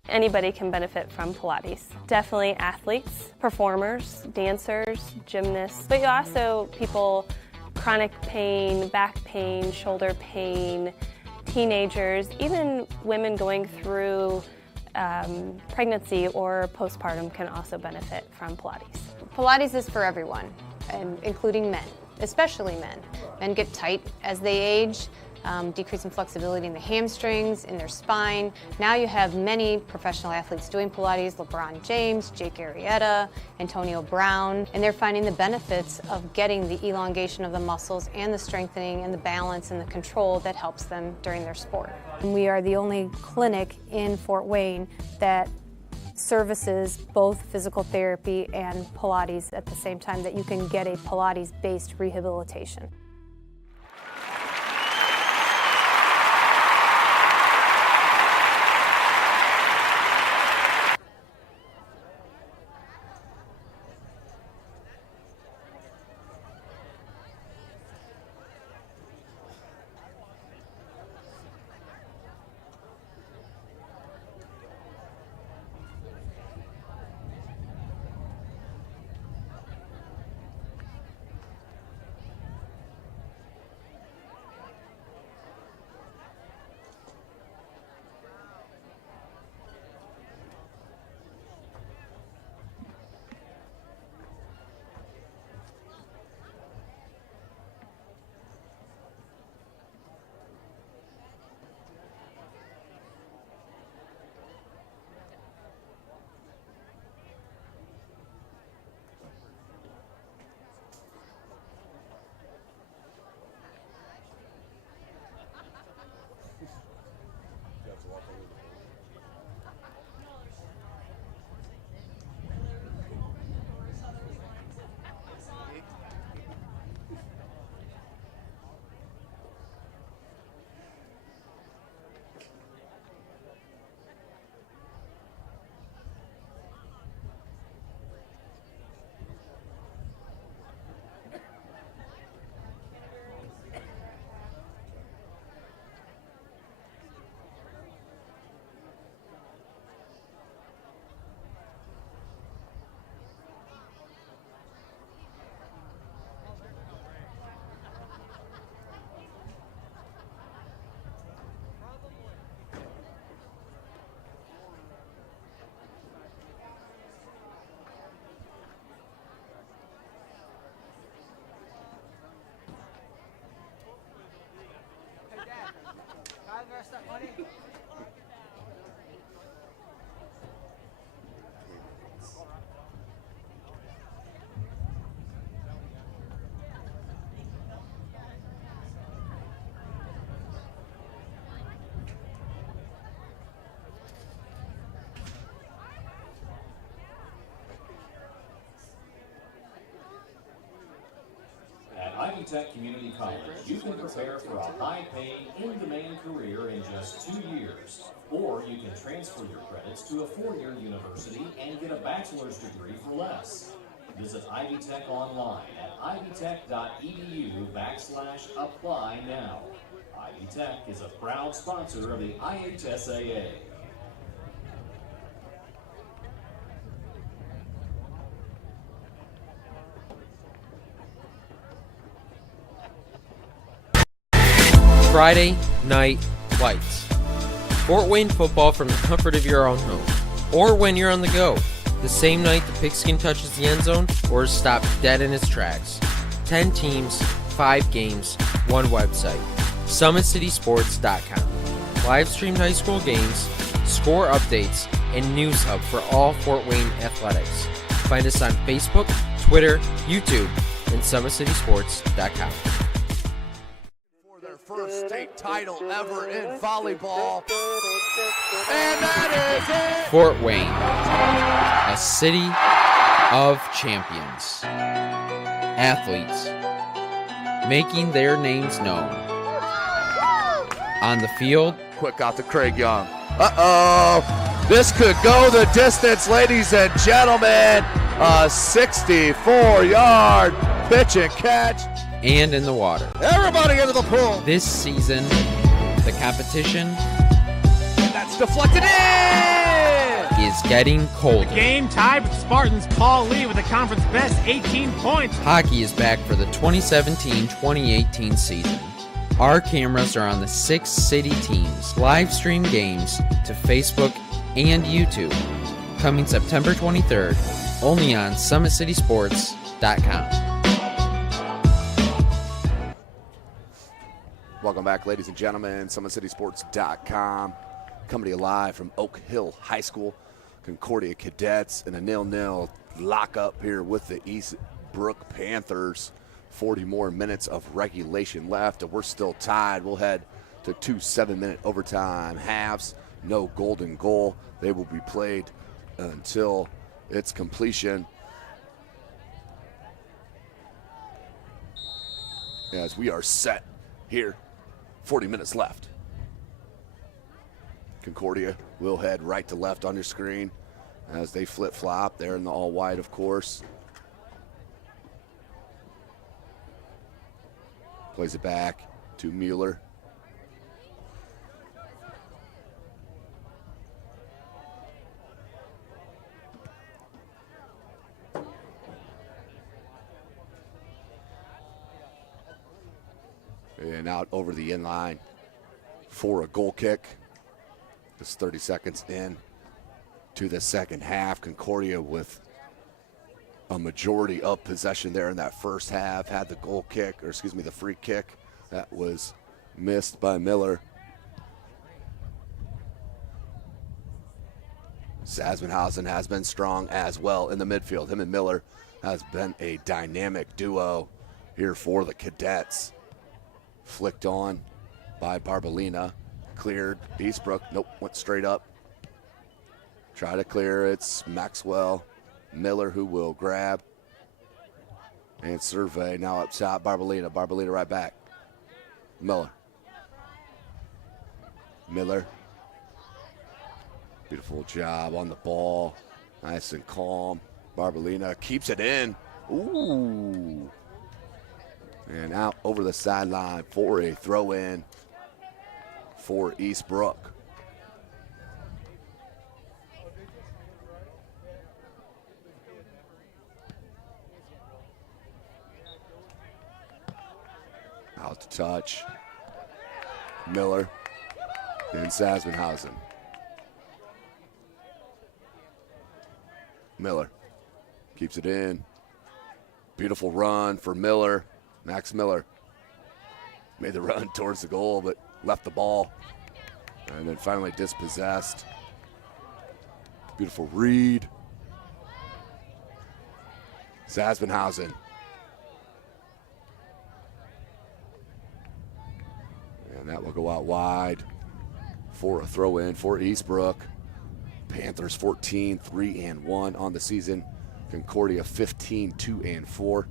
Anybody can benefit from Pilates. Definitely athletes, performers, dancers, gymnasts, but you also people chronic pain, back pain, shoulder pain, teenagers, even women going through pregnancy or postpartum can also benefit from Pilates. Pilates is for everyone, and including men, especially men. Men get tight as they age, decreasing flexibility in the hamstrings, in their spine. Now you have many professional athletes doing Pilates, LeBron James, Jake Arrieta, Antonio Brown, and they're finding the benefits of getting the elongation of the muscles and the strengthening and the balance and the control that helps them during their sport. And we are the only clinic in Fort Wayne that services both physical therapy and Pilates at the same time, that you can get a Pilates-based rehabilitation. At Ivy Tech Community College, you can prepare for a high-paying, in-demand career in just 2 years. Or you can transfer your credits to a 4-year university and get a bachelor's degree for less. Visit Ivy Tech online at ivytech.edu/apply now. Ivy Tech is a proud sponsor of the IHSAA. Friday Night Lights. Fort Wayne football from the comfort of your own home, or when you're on the go, the same night the pigskin touches the end zone or is stopped dead in its tracks. 10 teams, 5 games, 1 website. SummitCitySports.com. Live streamed high school games, score updates, and news hub for all Fort Wayne athletics. Find us on Facebook, Twitter, YouTube, and SummitCitySports.com. First state title ever in volleyball. And that is it! Fort Wayne, a city of champions. Athletes making their names known. On the field. Quick out to Craig Young. Uh-oh! This could go the distance, ladies and gentlemen. A 64-yard pitch and catch. And in the water. Everybody into the pool. This season, the competition. And that's deflected in! is getting colder. Game tied with Spartans Paul Lee with the conference best 18 points. Hockey is back for the 2017-2018 season. Our cameras are on the 6 city teams. Live stream games to Facebook and YouTube. Coming September 23rd, only on SummitCitySports.com. Welcome back, ladies and gentlemen. SummitCitySports.com. Coming to you live from Oak Hill High School. Concordia Cadets in a 0-0 lockup here with the Eastbrook Panthers. 40 more minutes of regulation left, and we're still tied. We'll head to 2 7-minute overtime halves. No golden goal. They will be played until its completion. As we are set here, 40 minutes left. Concordia will head right to left on your screen as they flip-flop. They're in the all-white, of course. Plays it back to Mueller. And out over the inline for a goal kick. Just 30 seconds in to the second half. Concordia with a majority of possession there in that first half. Had the goal kick, or excuse me, the free kick that was missed by Miller. Sasbenhausen has been strong as well in the midfield. Him and Miller has been a dynamic duo here for the Cadets. Flicked on by Barbolina. Cleared. Eastbrook. Nope. Went straight up. Try to clear. It's Maxwell. Miller who will grab. And survey. Now up top. Barbolina. Barbolina right back. Miller. Miller. Beautiful job on the ball. Nice and calm. Barbolina keeps it in. Ooh. And out over the sideline for a throw-in for Eastbrook. Out to touch. Miller and Sasbenhausen. Miller keeps it in. Beautiful run for Miller. Max Miller made the run towards the goal, but left the ball. And then finally dispossessed. Beautiful read. Sasbenhausen. And that will go out wide for a throw-in for Eastbrook. Panthers 14, 3-1 on the season. Concordia 15, 2-4.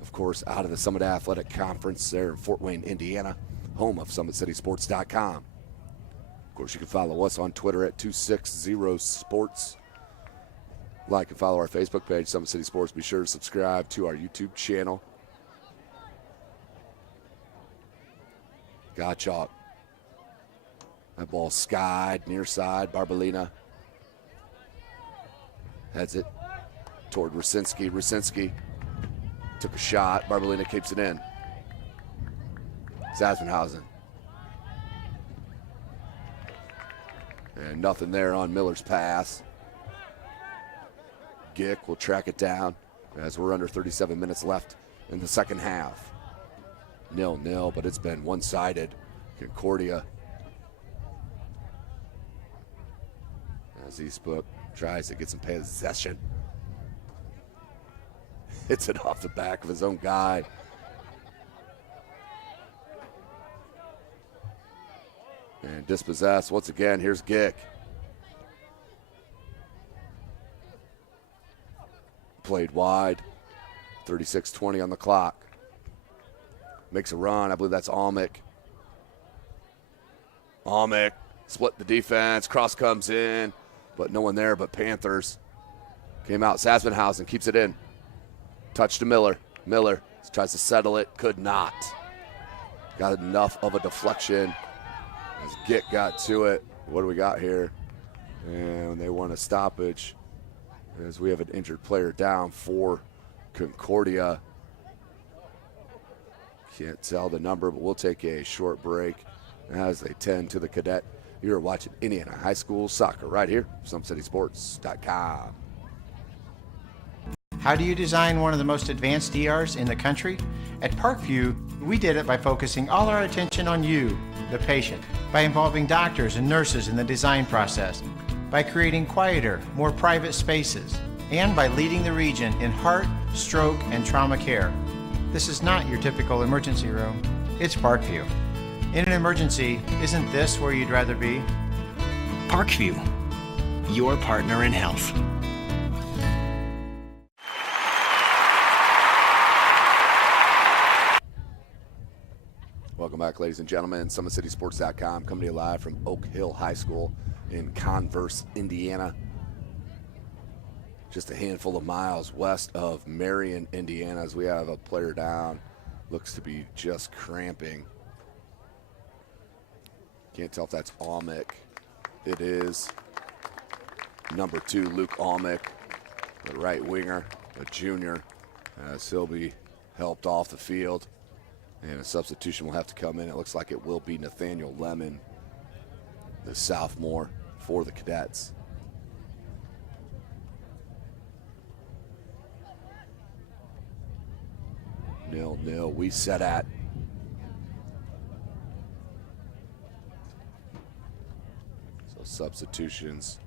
Of course, out of the Summit Athletic Conference there in Fort Wayne, Indiana, home of SummitCitySports.com. Of course, you can follow us on Twitter at 260sports. Like and follow our Facebook page, Summit City Sports. Be sure to subscribe to our YouTube channel. Gottschalk. That ball skied, near side. Barbolina heads it toward Rusinski. Rusinski took a shot. Barbolina keeps it in. Sasbenhausen. And nothing there on Miller's pass. Gick will track it down as we're under 37 minutes left in the second half. 0-0, but it's been one-sided. Concordia. As Eastbrook tries to get some possession. Hits it off the back of his own guy. And dispossessed once again. Here's Gick. Played wide. 36-20 on the clock. Makes a run. I believe that's Almick. Almick split the defense. Cross comes in, but no one there but Panthers. Came out. Sasbenhausen keeps it in. Touch to Miller. Miller tries to settle it. Could not. Got enough of a deflection as Gick got to it. What do we got here? And they want a stoppage as we have an injured player down for Concordia. Can't tell the number, but we'll take a short break as they tend to the cadet. You're watching Indiana High School Soccer right here, SummitCitySports.com. How do you design one of the most advanced ERs in the country? At Parkview, we did it by focusing all our attention on you, the patient, by involving doctors and nurses in the design process, by creating quieter, more private spaces, and by leading the region in heart, stroke, and trauma care. This is not your typical emergency room. It's Parkview. In an emergency, isn't this where you'd rather be? Parkview, your partner in health. Welcome back, ladies and gentlemen. SummitCitySports.com coming to you live from Oak Hill High School in Converse, Indiana. Just a handful of miles west of Marion, Indiana, as we have a player down. Looks to be just cramping. Can't tell if that's Almick. It is number 2, Luke Almick, the right winger, a junior, as he'll be helped off the field. And a substitution will have to come in. It looks like it will be Nathaniel Lemon, the sophomore for the Cadets. Nil-nil. We set at so substitutions.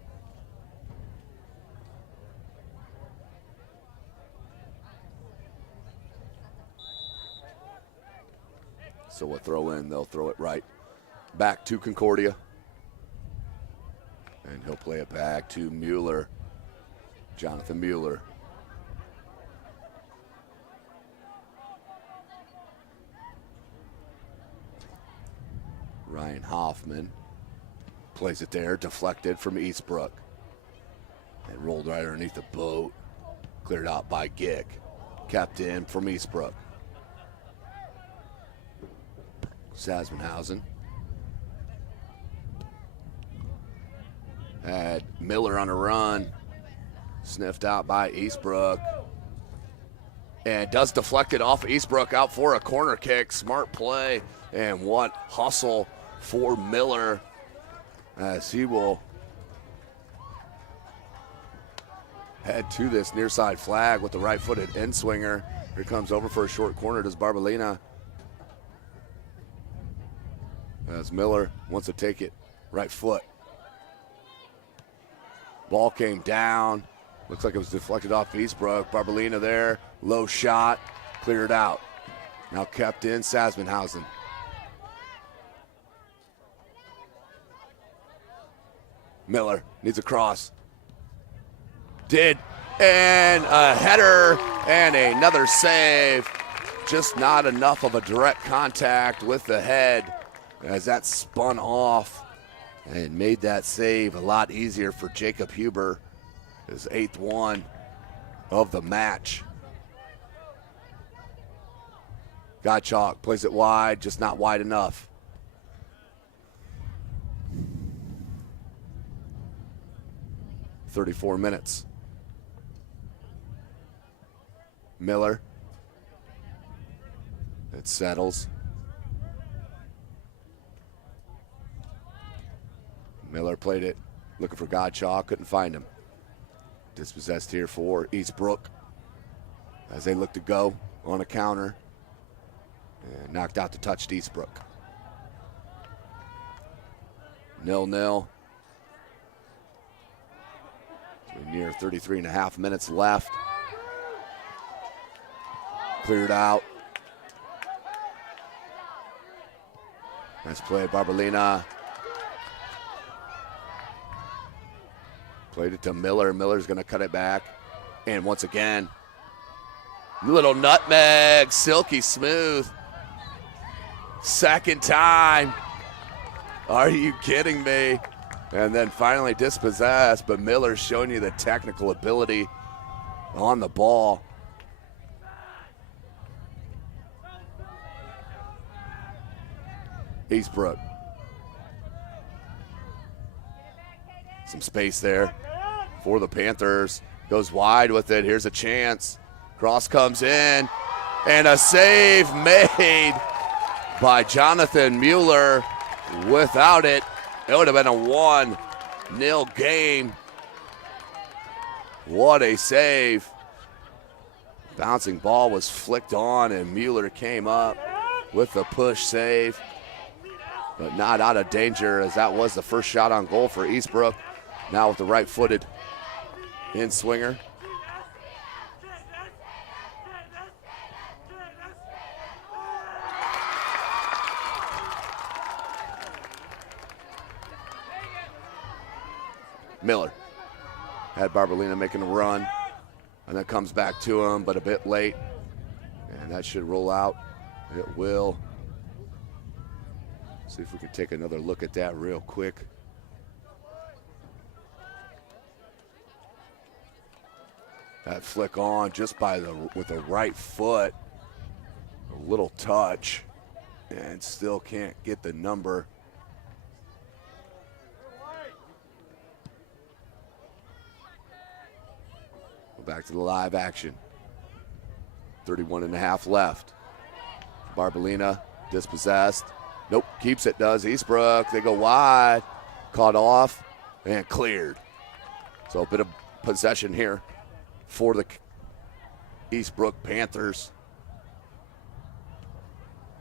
So we'll throw in, they'll throw it right back to Concordia. And he'll play it back to Mueller, Jonathan Mueller. Ryan Hoffman plays it there, deflected from Eastbrook. And rolled right underneath the boat. Cleared out by Gick. Kept in from Eastbrook. Sasmanhausen had Miller on a run, sniffed out by Eastbrook, and does deflect it off Eastbrook out for a corner kick. Smart play, and what hustle for Miller as he will head to this near side flag with the right-footed in-swinger. Here comes over for a short corner, does Barbalina. As Miller wants to take it, right foot. Ball came down. Looks like it was deflected off Eastbrook. Barbalina there, low shot, cleared out. Now kept in, Sasmanhausen. Miller needs a cross. Did, and a header, and another save. Just not enough of a direct contact with the head, as that spun off and made that save a lot easier for Jacob Huber, his 8th one of the match. Gottschalk plays it wide, just not wide enough. "34 minutes. Miller. It settles. Miller played it, looking for Gottschalk, couldn't find him. Dispossessed here for Eastbrook as they look to go on a counter. And knocked out the touched Eastbrook. 0-0. So near 33 and a half minutes left. Cleared out. Nice play, Barbalina. Played it to Miller. Miller's going to cut it back. And once again, little nutmeg, silky smooth. Second time. Are you kidding me? And then finally dispossessed, but Miller's showing you the technical ability on the ball. Eastbrook. Some space there for the Panthers. Goes wide with it. Here's a chance. Cross comes in. And a save made by Jonathan Mueller. Without it, it would have been a 1-0 game. What a save. Bouncing ball was flicked on, and Mueller came up with the push save. But not out of danger, as that was the first shot on goal for Eastbrook. Now with the right-footed in-swinger. Miller had Barbolina making a run, and then comes back to him, but a bit late. And that should roll out. It will. See if we can take another look at that real quick. That flick on just with the right foot. A little touch, and still can't get the number. Back to the live action. 31.5 left. Barbolina dispossessed. Nope, keeps it, does Eastbrook. They go wide, caught off, and cleared. So a bit of possession here for the Eastbrook Panthers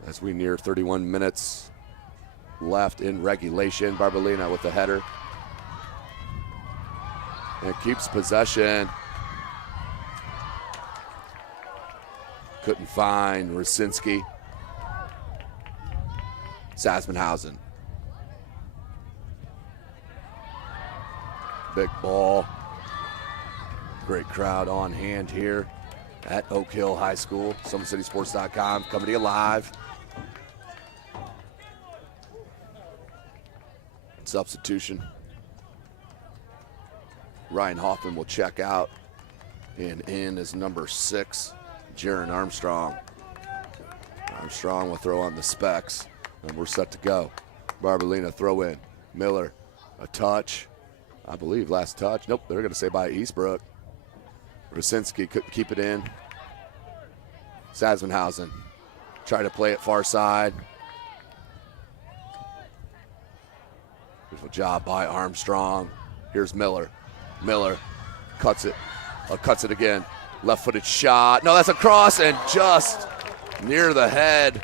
as we near 31 minutes left in regulation. Barbolina with the header. And keeps possession. Couldn't find Rosinski. Sasmenhausen. Big ball. Great crowd on hand here at Oak Hill High School. SummitCitySports.com coming to you live. Substitution. Ryan Hoffman will check out, and in is number 6. Jaron Armstrong. Armstrong will throw on the specs, and we're set to go. Barbolina throw in. Miller, a touch. I believe last touch. Nope, they're going to say by Eastbrook. Rosinski couldn't keep it in. Sasmenhausen try to play it far side. Beautiful job by Armstrong. Here's Miller. Miller cuts it. Cuts it again. Left-footed shot. No, that's a cross, and just near the head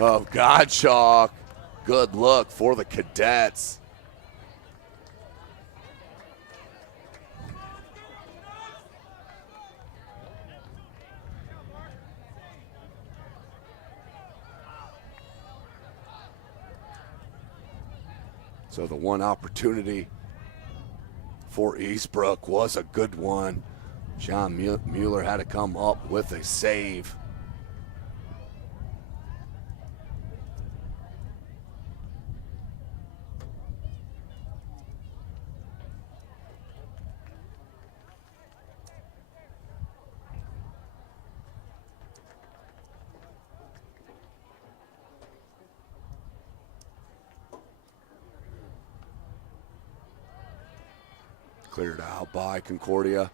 of Gottschalk. Good look for the Cadets. So the one opportunity for Eastbrook was a good one. John Mueller had to come up with a save. Cleared out by Concordia.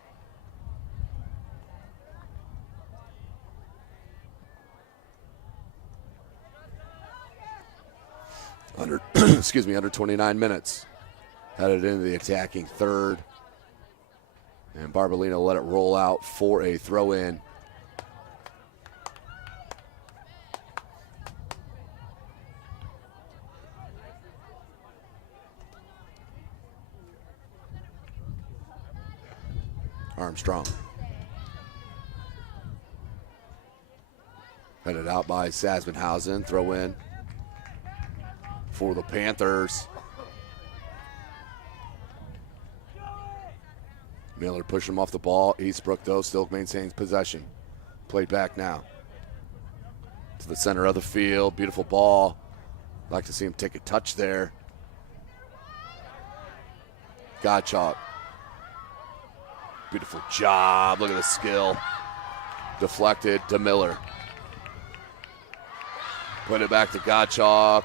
Under 29 minutes. Headed into the attacking third. And Barbolina let it roll out for a throw-in. Armstrong. Headed out by Sasmenhausen. Throw in for the Panthers. Miller pushing him off the ball. Eastbrook, though, still maintains possession. Played back now to the center of the field. Beautiful ball. Like to see him take a touch there. Gottschalk. Beautiful job. Look at the skill. Deflected to Miller. Put it back to Gottschalk.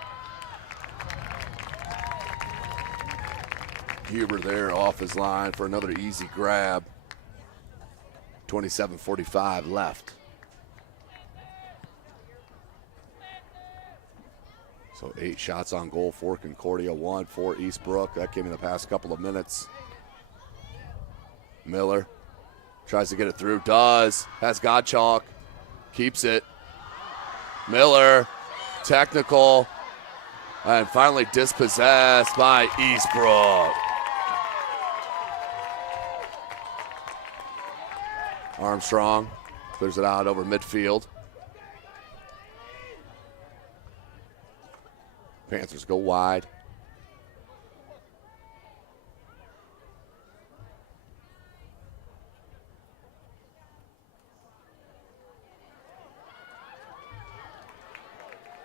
Huber there off his line for another easy grab. 27:45 left. So 8 shots on goal for Concordia, 1 for Eastbrook. That came in the past couple of minutes. Miller tries to get it through, does, has Godchalk, keeps it. Miller, technical, and finally dispossessed by Eastbrook. Armstrong clears it out over midfield. Panthers go wide.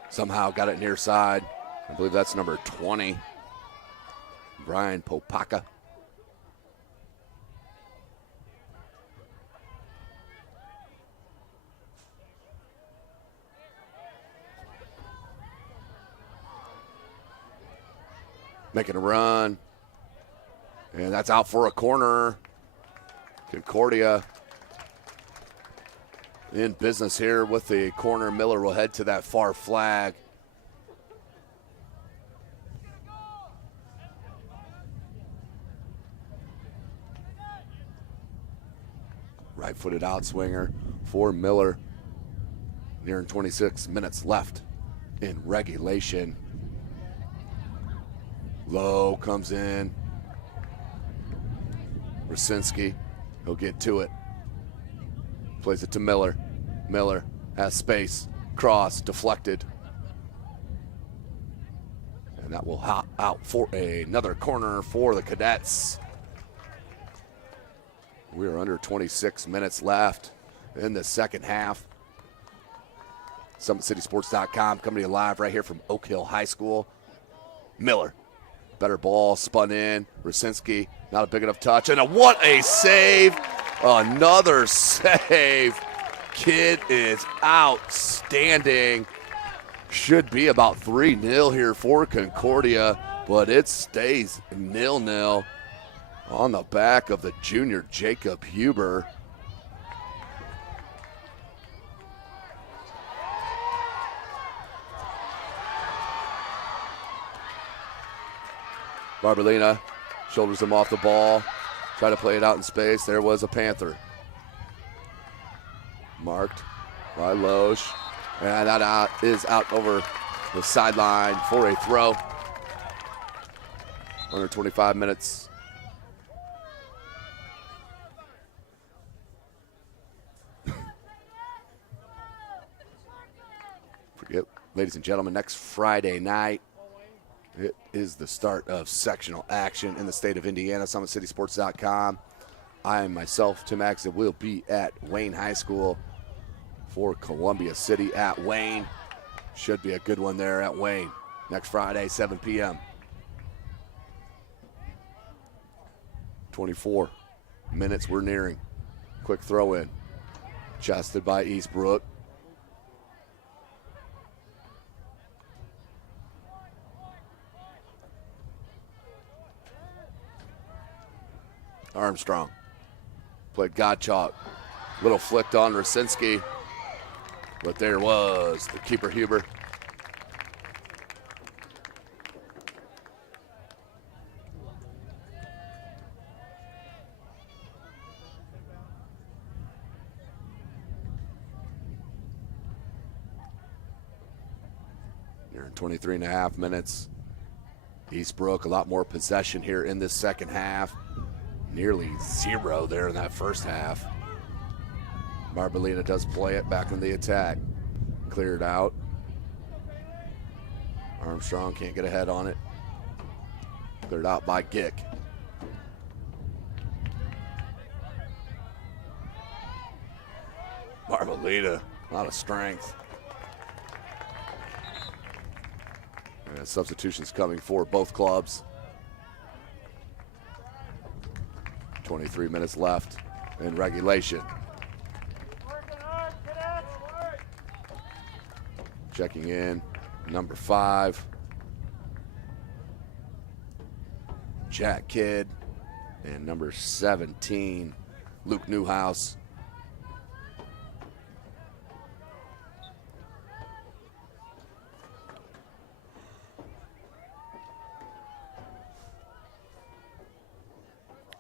Somehow got it near side. I believe that's number 20, Brian Popaka. Making a run. And that's out for a corner. Concordia in business here with the corner. Miller will head to that far flag. Right-footed outswinger for Miller. Nearing 26 minutes left in regulation. Low comes in. Rasinski, he'll get to it. Plays it to Miller. Miller has space. Cross, deflected. And that will hop out for another corner for the Cadets. We are under 26 minutes left in the second half. SummitCitySports.com coming to you live right here from Oak Hill High School. Miller. Better ball, spun in. Rasinski, not a big enough touch. And what a save. Another save. Kid is outstanding. Should be about 3-0 here for Concordia, but it stays 0-0 on the back of the junior Jacob Huber. Barbolina shoulders him off the ball. Try to play it out in space. There was a Panther. Marked by Loesch. And that is out over the sideline for a throw. Under 25 minutes. Forget, ladies and gentlemen, next Friday night, it is the start of sectional action in the state of Indiana. SummitCitySports.com. I myself, Tim Axon, will be at Wayne High School for Columbia City at Wayne. Should be a good one there at Wayne. Next Friday, 7 p.m. 24 minutes we're nearing. Quick throw in. Chested by Eastbrook. Armstrong played Godchalk. Little flicked on Rasinski, but there was the keeper Huber. You're in 23 and a half minutes. Eastbrook, a lot more possession here in this second half. Nearly zero there in that first half. Barbolina does play it back in the attack. Cleared out. Armstrong can't get ahead on it. Cleared out by Gick. Barbolina, a lot of strength. And substitutions coming for both clubs. 23 minutes left in regulation. Checking in, number 5. Jack Kidd, and number 17, Luke Newhouse.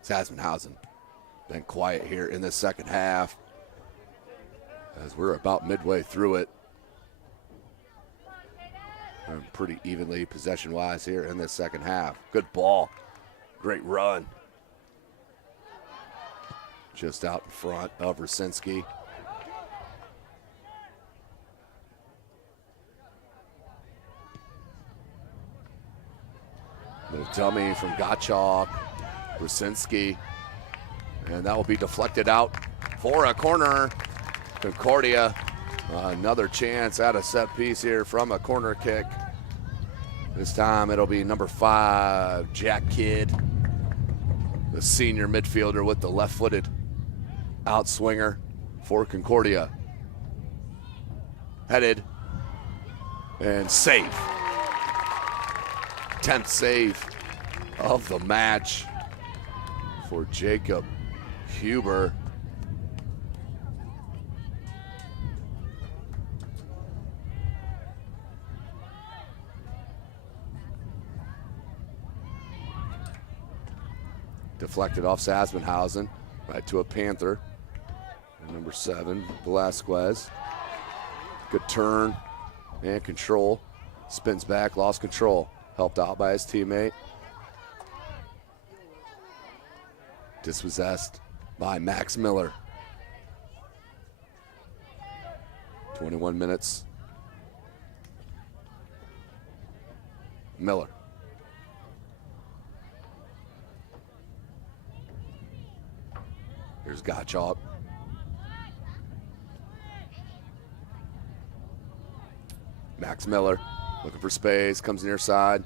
Sassenhausen been quiet here in the second half as we're about midway through it. And pretty evenly possession-wise here in the second half. Good ball. Great run. Just out in front of Rosinski. Little dummy from Gottschalk. Rosinski. And that will be deflected out for a corner. Concordia, another chance at a set piece here from a corner kick. This time it'll be number 5, Jack Kidd, the senior midfielder with the left-footed outswinger for Concordia. Headed and save. 10th save of the match for Jacob Huber. Deflected off Sassenhausen, right to a Panther. And number 7, Velasquez. Good turn and control. Spins back, lost control. Helped out by his teammate. Dispossessed by Max Miller. 21 minutes. Miller. Here's Gottschalk. Max Miller looking for space, comes near side.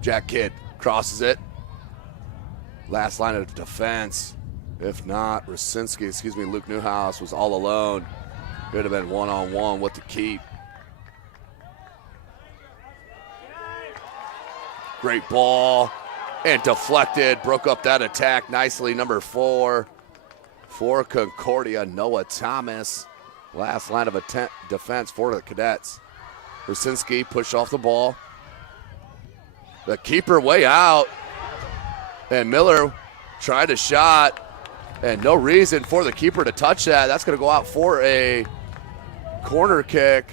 Jack Kidd crosses it. Last line of defense. If not, Luke Newhouse was all alone. Could have been one-on-one with the keep. Great ball. And deflected, broke up that attack nicely. Number 4 for Concordia, Noah Thomas. Last line of defense for the Cadets. Rosinski pushed off the ball. The keeper way out. And Miller tried a shot. And no reason for the keeper to touch that. That's going to go out for a corner kick.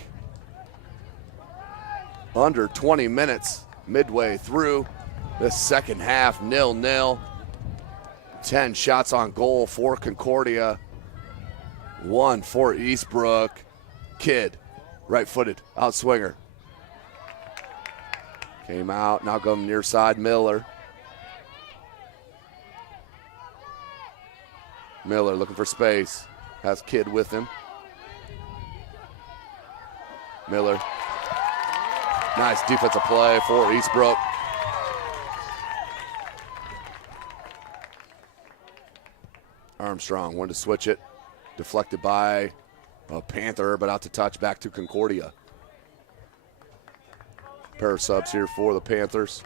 Under 20 minutes midway through the second half, 0-0. 10 shots on goal for Concordia. 1 for Eastbrook. Kidd, right-footed, outswinger. Came out, now going near side, Miller. Miller looking for space. Has Kidd with him. Miller. Nice defensive play for Eastbrook. Armstrong wanted to switch it. Deflected by a Panther, but out to touch back to Concordia. Pair of subs here for the Panthers.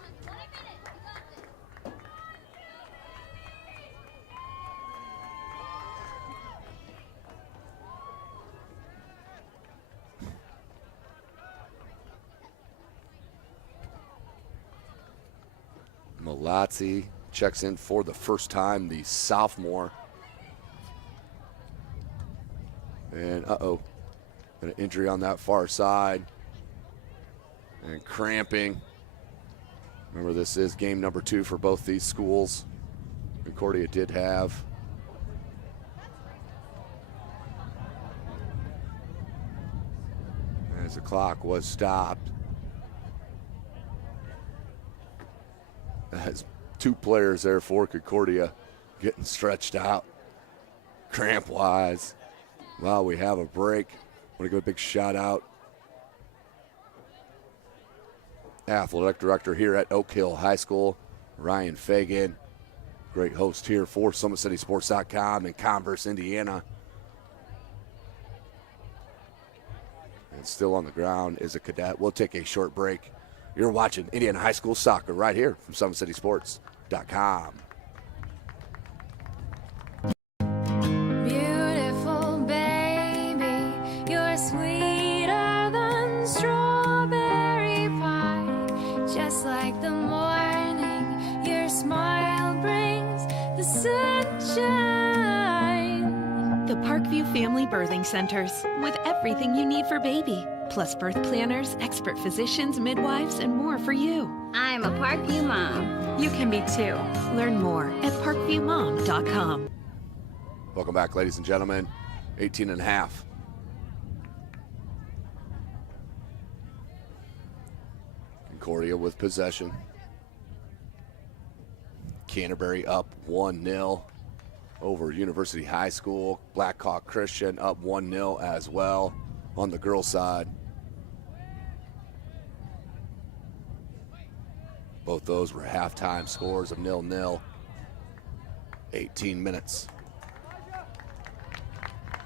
Malazzi checks in for the first time, the sophomore. And an injury on that far side. And cramping. Remember, this is game number 2 for both these schools. Concordia did have as the clock was stopped. As 2 players there for Concordia getting stretched out cramp-wise. While we have a break, I want to give a big shout out. Athletic director here at Oak Hill High School, Ryan Fagan. Great host here for SummitCitySports.com in Converse, Indiana. And still on the ground is a cadet. We'll take a short break. You're watching Indiana High School Soccer right here from SummitCitySports.com. Beautiful baby, you're sweeter than strawberry pie. Just like the morning, your smile brings the sunshine. The Parkview Family Birthing Centers, with everything you need for baby, plus birth planners, expert physicians, midwives, and more for you. I'm a Parkview mom. You can be too. Learn more at parkviewmom.com. Welcome back, ladies and gentlemen. 18 and a half. Concordia with possession. Canterbury up 1-0 over University High School. Blackhawk Christian up 1-0 as well on the girls' side. Both those were halftime scores of 0-0. 18 minutes.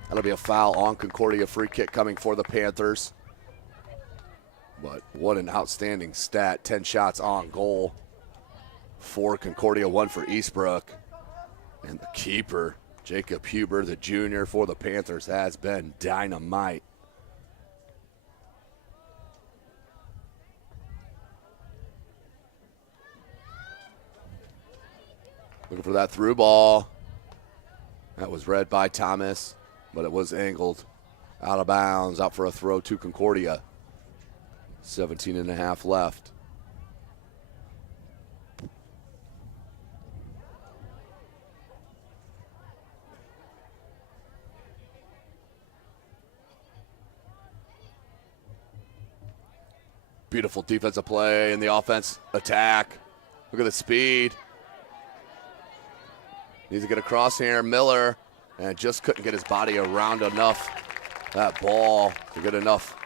That'll be a foul on Concordia. Free kick coming for the Panthers. But what an outstanding stat. 10 shots on goal for Concordia, 1 for Eastbrook. And the keeper, Jacob Huber, the junior for the Panthers, has been dynamite. Looking for that through ball. That was read by Thomas, but it was angled out of bounds, out for a throw to Concordia. 17 and a half left. Beautiful defensive play in the offense attack. Look at the speed. Needs to get across here. Miller, and just couldn't get his body around enough that ball to get enough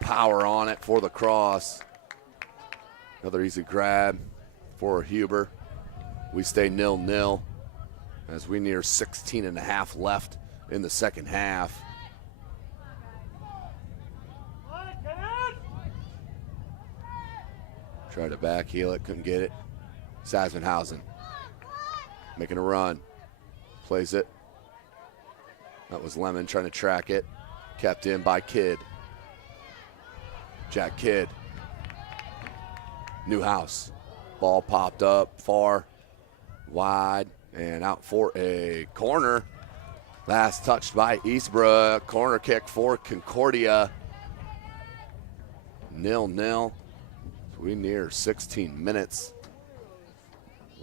power on it for the cross. Another easy grab for Huber. We stay 0-0 as we near 16 and a half left in the second half. Tried to back heel it, couldn't get it. Sasvenhausen making a run, plays it. That was Lemon trying to track it. Kept in by Kidd. Jack Kidd. Newhouse. Ball popped up far, wide, and out for a corner. Last touched by Eastbrook. Corner kick for Concordia. 0-0. We near 16 minutes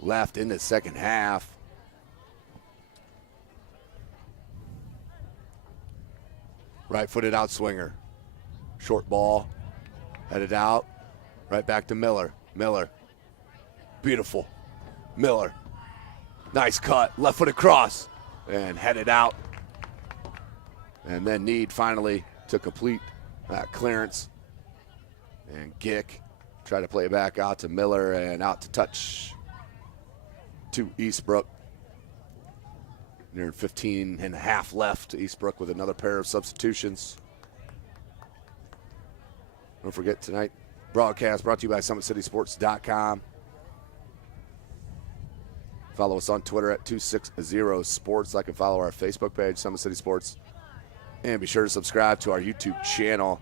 left in the second half. Right-footed outswinger. Short ball. Headed out. Right back to Miller. Miller. Beautiful. Miller. Nice cut. Left-footed cross. And headed out. And then Need finally to complete that clearance. And Gick tried to play it back out to Miller and out to touch to Eastbrook. Near 15 and a half left. Eastbrook with another pair of substitutions. Don't forget tonight, broadcast brought to you by SummitCitySports.com. Follow us on Twitter at 260sports. Like and follow our Facebook page, Summit City Sports. And be sure to subscribe to our YouTube channel.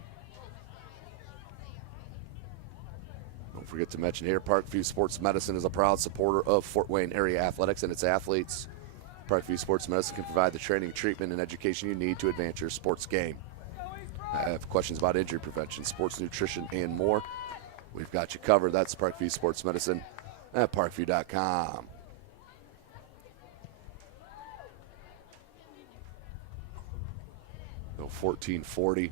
Don't forget to mention here, Parkview Sports Medicine is a proud supporter of Fort Wayne area athletics and its athletes. Parkview Sports Medicine can provide the training, treatment, and education you need to advance your sports game. Have questions about injury prevention, sports nutrition, and more? We've got you covered. That's Parkview Sports Medicine at parkview.com. So 14:40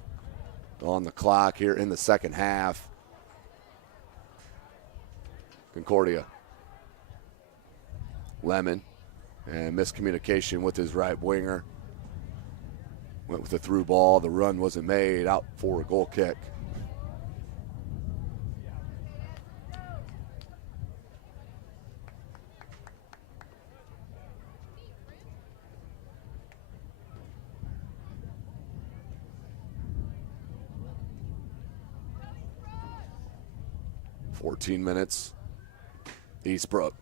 on the clock here in the second half. Concordia. Lemon. And miscommunication with his right winger. Went with a through ball. The run wasn't made. Out for a goal kick. 14 minutes. Eastbrook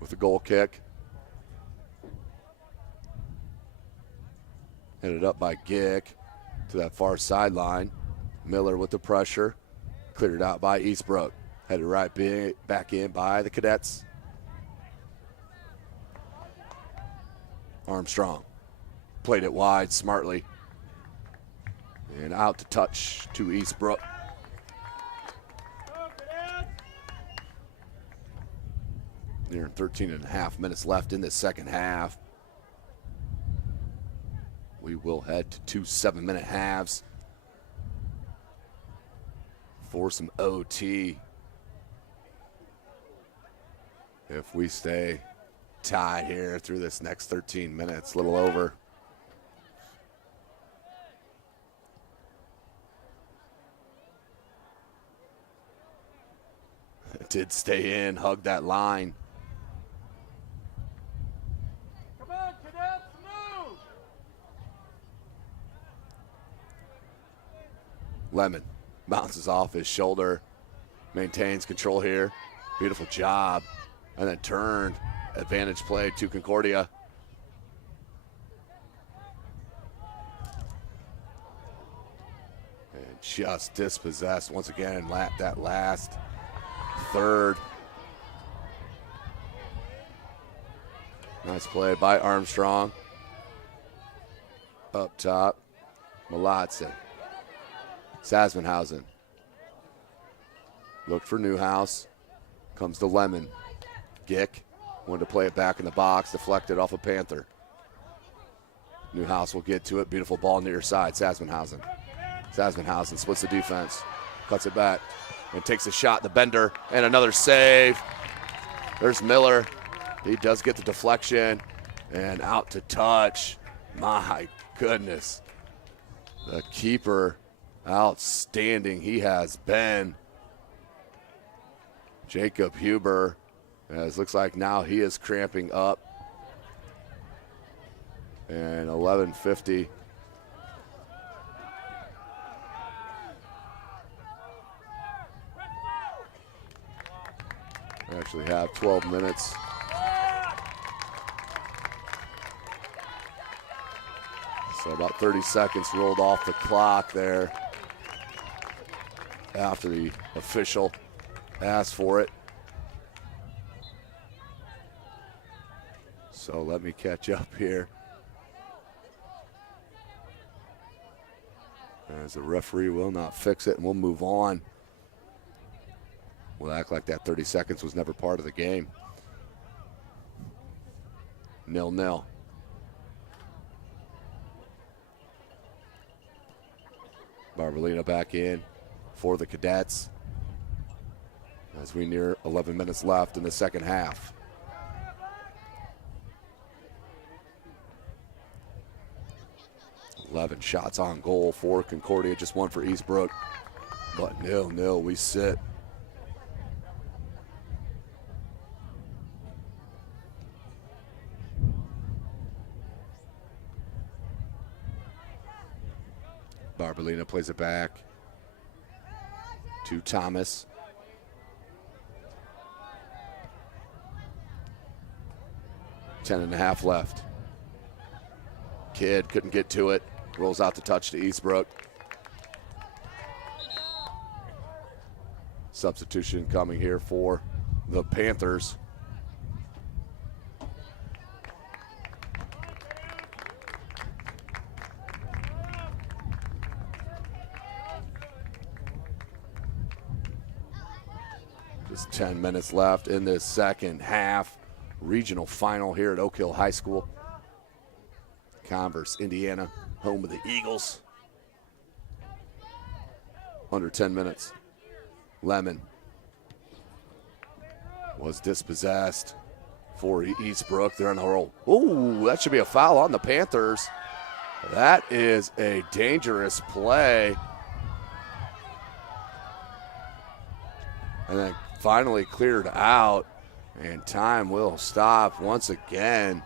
with the goal kick. Headed up by Gick to that far sideline. Miller with the pressure. Cleared out by Eastbrook. Headed right back in by the Cadets. Armstrong played it wide smartly. And out to touch to Eastbrook. Near 13 and a half minutes left in the second half. We will head to 2 7-minute halves for some OT. If we stay tied here through this next 13 minutes, a little over. It did stay in, hugged that line. Come on, Cadets, move! Lemon bounces off his shoulder, maintains control here. Beautiful job. And then turned. Advantage play to Concordia. And just dispossessed once again. That last third. Nice play by Armstrong. Up top, Malotson. Sasmanhausen. Looked for Newhouse. Comes to Lemon. Gick wanted to play it back in the box. Deflected off a Panther. Newhouse will get to it. Beautiful ball near side. Sasmanhausen. Sasmanhausen splits the defense. Cuts it back. And takes a shot. The bender. And another save. There's Miller. He does get the deflection. And out to touch. My goodness. The keeper, outstanding he has been. Jacob Huber, as looks like now he is cramping up. And 11:50. We actually have 12 minutes. So about 30 seconds rolled off the clock there after the official asked for it. So let me catch up here. As the referee will not fix it, and we'll move on. We'll act like that 30 seconds was never part of the game. 0-0. Barbolina back in for the Cadets as we near 11 minutes left in the second half. Eleven shots on goal for Concordia, just one for Eastbrook, but 0-0, we sit. Barbolina plays it back to Thomas. Ten and a half left. Kidd couldn't get to it. Rolls out the touch to Eastbrook. Substitution coming here for the Panthers. Just 10 minutes left in this second half. Regional final here at Oak Hill High School. Converse, Indiana, home of the Eagles. Under 10 minutes. Lemon was dispossessed for Eastbrook. They're on the roll. Ooh, that should be a foul on the Panthers. That is a dangerous play. And then finally cleared out, and time will stop once again.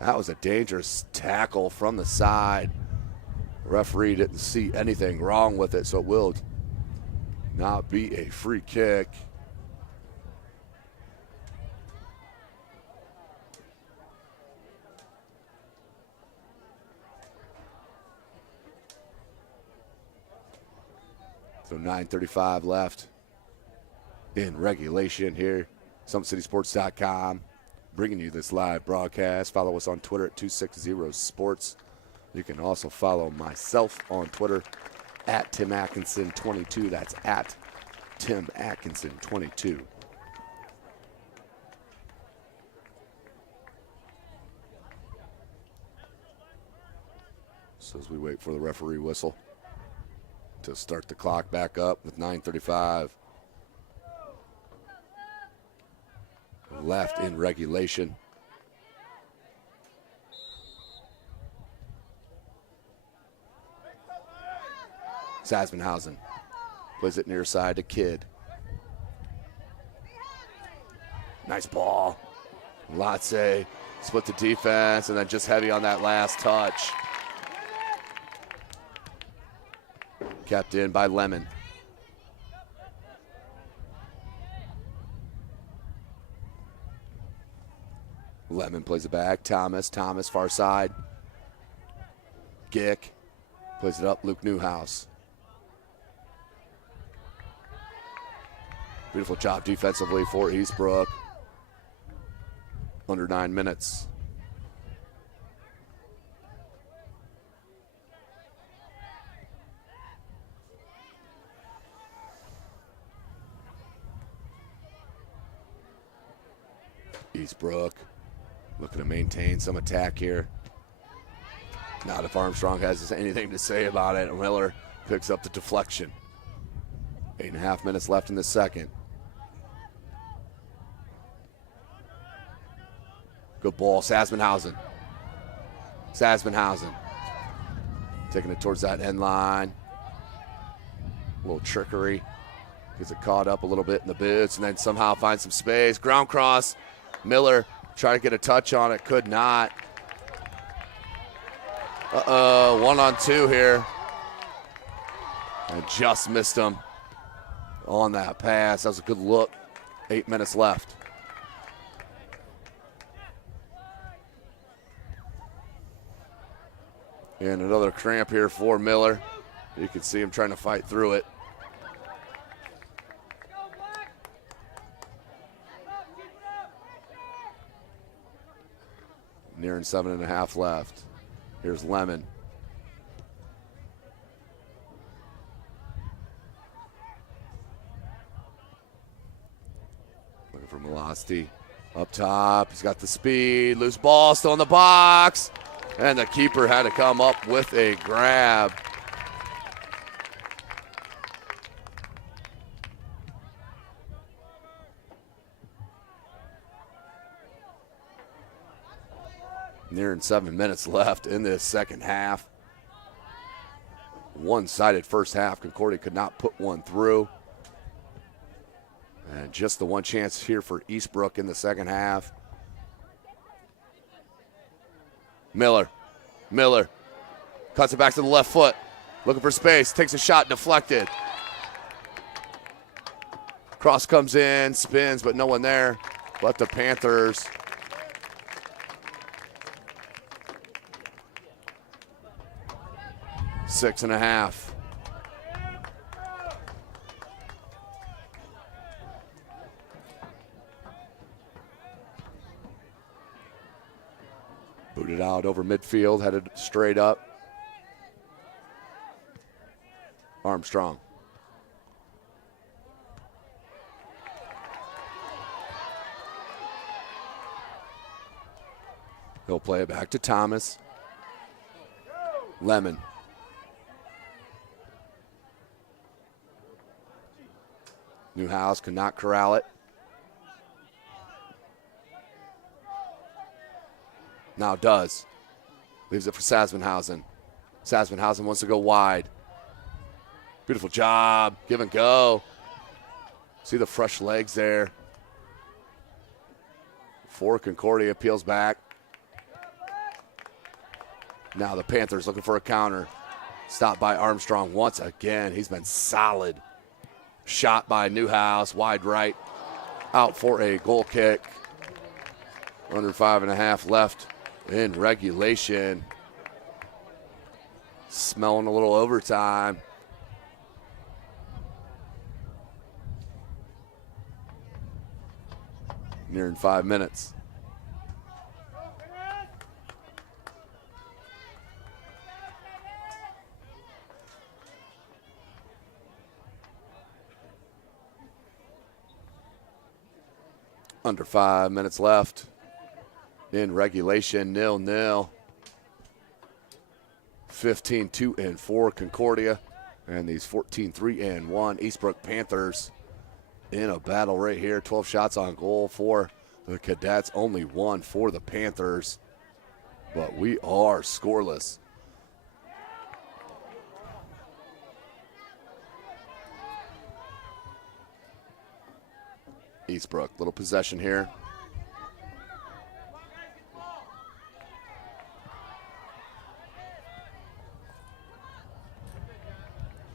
That was a dangerous tackle from the side. The referee didn't see anything wrong with it, so it will not be a free kick. So 9:35 left in regulation here. SummitCitySports.com bringing you this live broadcast. Follow us on Twitter at 260sports. You can also follow myself on Twitter at Tim Atkinson 22. That's at Tim Atkinson 22. So as we wait for the referee whistle to start the clock back up with 9:35 left in regulation. Sasbenhausen plays it near side to Kidd. Nice ball. Lotze split the defense and then just heavy on that last touch. Kept in by Lemon. Lemon plays it back. Thomas far side. Gick plays it up. Luke Newhouse. Beautiful job defensively for Eastbrook. Under 9 minutes. Eastbrook looking to maintain some attack here. Not if Armstrong has anything to say about it. Miller picks up the deflection. 8.5 minutes left in the second. Good ball, Sasbenhausen. Taking it towards that end line. A little trickery. Gets it caught up a little bit in the boots and then somehow finds some space. Ground cross. Miller tried to get a touch on it, could not. 1-on-2 here. And just missed him on that pass. That was a good look. 8 minutes left. And another cramp here for Miller. You can see him trying to fight through it. Nearing 7.5 left. Here's Lemon. Looking for Malosty. Up top, he's got the speed. Loose ball, still in the box. And the keeper had to come up with a grab. Nearing 7 minutes left in this second half. One-sided first half. Concordia could not put one through. And just the one chance here for Eastbrook in the second half. Miller cuts it back to the left foot. Looking for space. Takes a shot. Deflected. Cross comes in. Spins, but no one there. But the Panthers... Six and a half. Booted out over midfield, headed straight up. Armstrong. He'll play it back to Thomas. Lemon. Newhouse could not corral it. Now does. Leaves it for Sasbenhausen. Sasbenhausen wants to go wide. Beautiful job. Give and go. See the fresh legs there. For Concordia, peels back. Now the Panthers looking for a counter. Stopped by Armstrong once again. He's been solid. Shot by Newhouse, wide right, out for a goal kick. Under 5.5 left in regulation. Smelling a little overtime. Nearing 5 minutes. Under 5 minutes left in regulation, 0-0. 15-2-4 Concordia, and these 14-3-1 Eastbrook Panthers in a battle right here. 12 shots on goal for the Cadets, only 1 for the Panthers, but we are scoreless. Eastbrook, little possession here.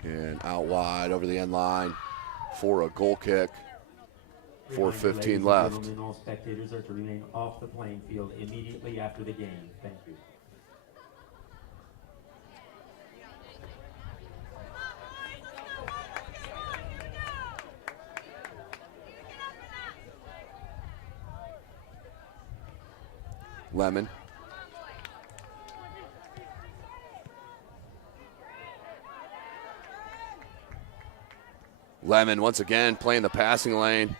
And out wide over the end line for a goal kick. 4:15 left. Gentlemen, all spectators are to remain off the playing field immediately after the game. Thank you. Lemon. Lemon once again playing the passing lane.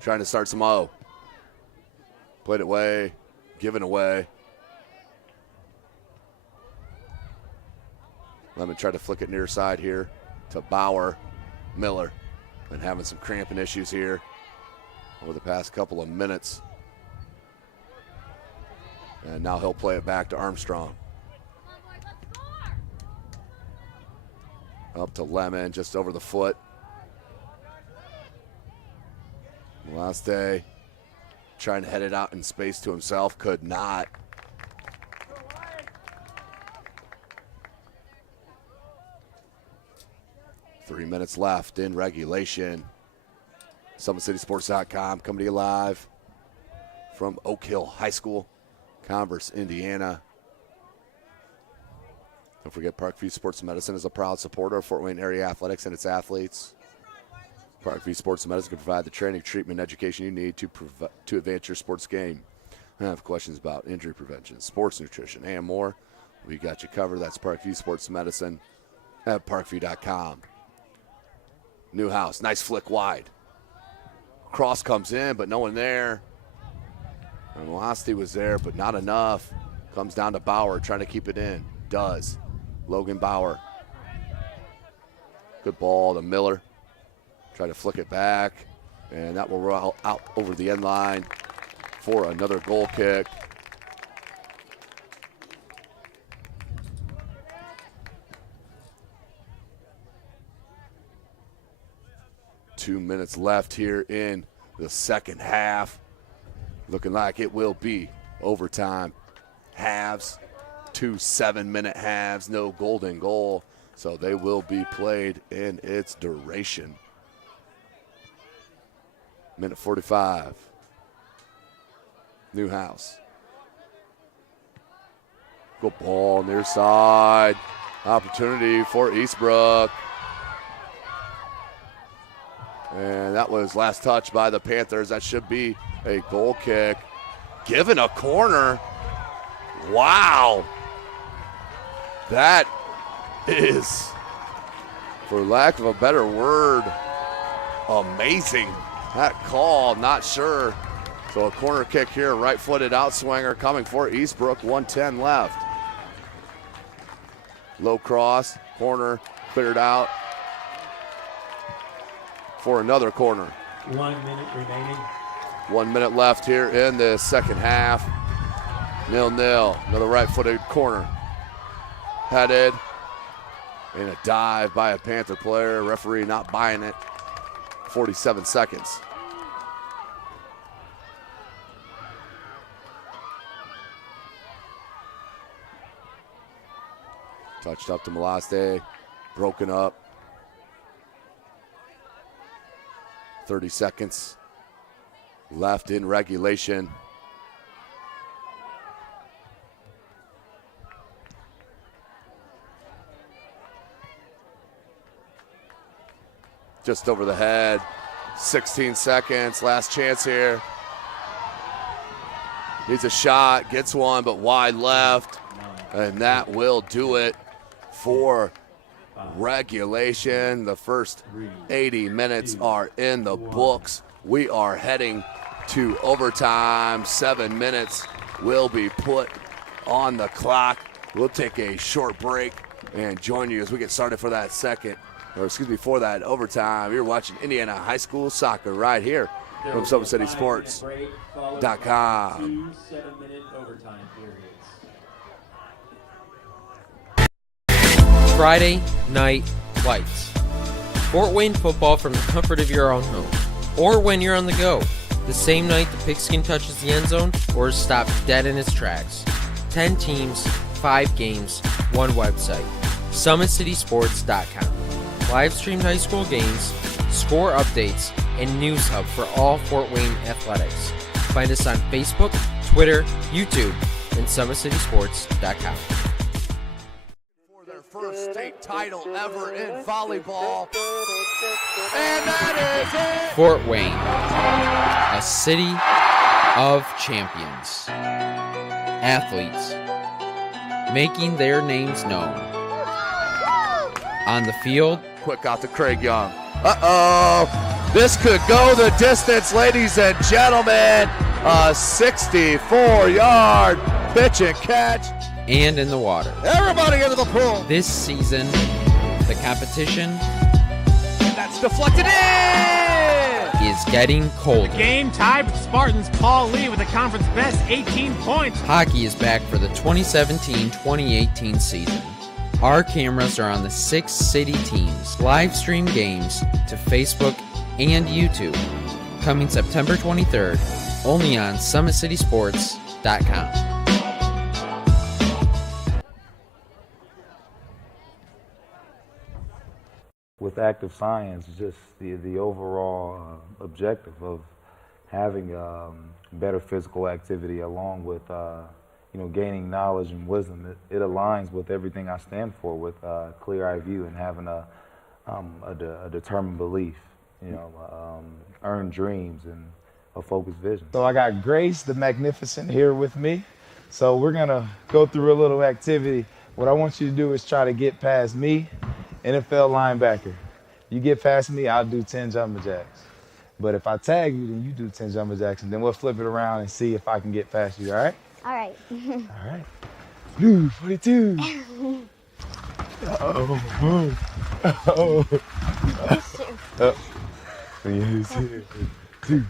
Trying to start some O. Played it away, given away. Lemon tried to flick it near side here to Bauer. Miller been having some cramping issues here over the past couple of minutes. And now he'll play it back to Armstrong. Up to Lemon, just over the foot. Last day, trying to head it out in space to himself, could not. Three minutes left in regulation. SummitCitySports.com coming to you live from Oak Hill High School, Converse, Indiana. Don't forget Parkview Sports Medicine is a proud supporter of Fort Wayne area athletics and its athletes. Parkview Sports Medicine can provide the training, treatment, and education you need to advance your sports game. Have questions about injury prevention, sports nutrition, and more? We got you covered. That's Parkview Sports Medicine at parkview.com. Newhouse, nice flick wide. Cross comes in, but no one there. And velocity was there, but not enough. Comes down to Bauer, trying to keep it in. Does. Logan Bauer. Good ball to Miller. Try to flick it back, and that will roll out over the end line for another goal kick. Two minutes left here in the second half. Looking like it will be overtime. Halves, 2 7-minute halves, no golden goal, so they will be played in its duration. Minute 45. Newhouse. Good ball near side. Opportunity for Eastbrook. And that was last touch by the Panthers. That should be a goal kick. Given a corner. Wow. That is, for lack of a better word, amazing. That call, not sure. So a corner kick here, right-footed outswinger coming for Eastbrook, 1:10 left. Low cross, corner, cleared out for another corner. 1 minute remaining. 1 minute left here in the second half. 0-0, another right-footed corner. Headed, and a dive by a Panther player. Referee not buying it. 47 seconds. Touched up to Malaste, broken up. 30 seconds left in regulation. Just over the head. 16 seconds, last chance here. Needs a shot, gets one, but wide left. And that will do it for regulation. The first 80 minutes are in the books. We are heading to overtime. 7 minutes will be put on the clock. We'll take a short break and join you as we get started for that for that overtime. You're watching Indiana High School Soccer right here from SummitCitySports.com. 2 7-minute overtime periods. Friday Night Lights. Fort Wayne football from the comfort of your own home, or when you're on the go. The same night the pigskin touches the end zone or is stopped dead in its tracks. 10 teams, 5 games, 1 website. SummitCitySports.com. Live streamed high school games, score updates, and news hub for all Fort Wayne athletics. Find us on Facebook, Twitter, YouTube, and SummitCitySports.com. For their first state title ever in volleyball. And that is it! Fort Wayne, a city of champions. Athletes making their names known. On the field, quick out to Craig Young. Uh-oh. This could go the distance, ladies and gentlemen. A 64-yard pitch and catch. And in the water. Everybody into the pool. This season, the competition that's deflected in is getting colder. Game tied with Spartans. Paul Lee with the conference best 18 points. Hockey is back for the 2017-2018 season. Our cameras are on the 6 city teams. Live stream games to Facebook and YouTube. Coming September 23rd, only on SummitCitySports.com. With active science, just the overall objective of having better physical activity along with gaining knowledge and wisdom, it aligns with everything I stand for, with clear-eye view and having a determined belief, earned dreams and a focused vision. So I got Grace the Magnificent here with me. So we're gonna go through a little activity. What I want you to do is try to get past me, NFL linebacker. You get past me, I'll do 10 jumping jacks. But if I tag you, then you do 10 jumping jacks, and then we'll flip it around and see if I can get past you, all right? All right. All right. Blue 42. Uh-oh. Uh-oh. Uh-oh. 2.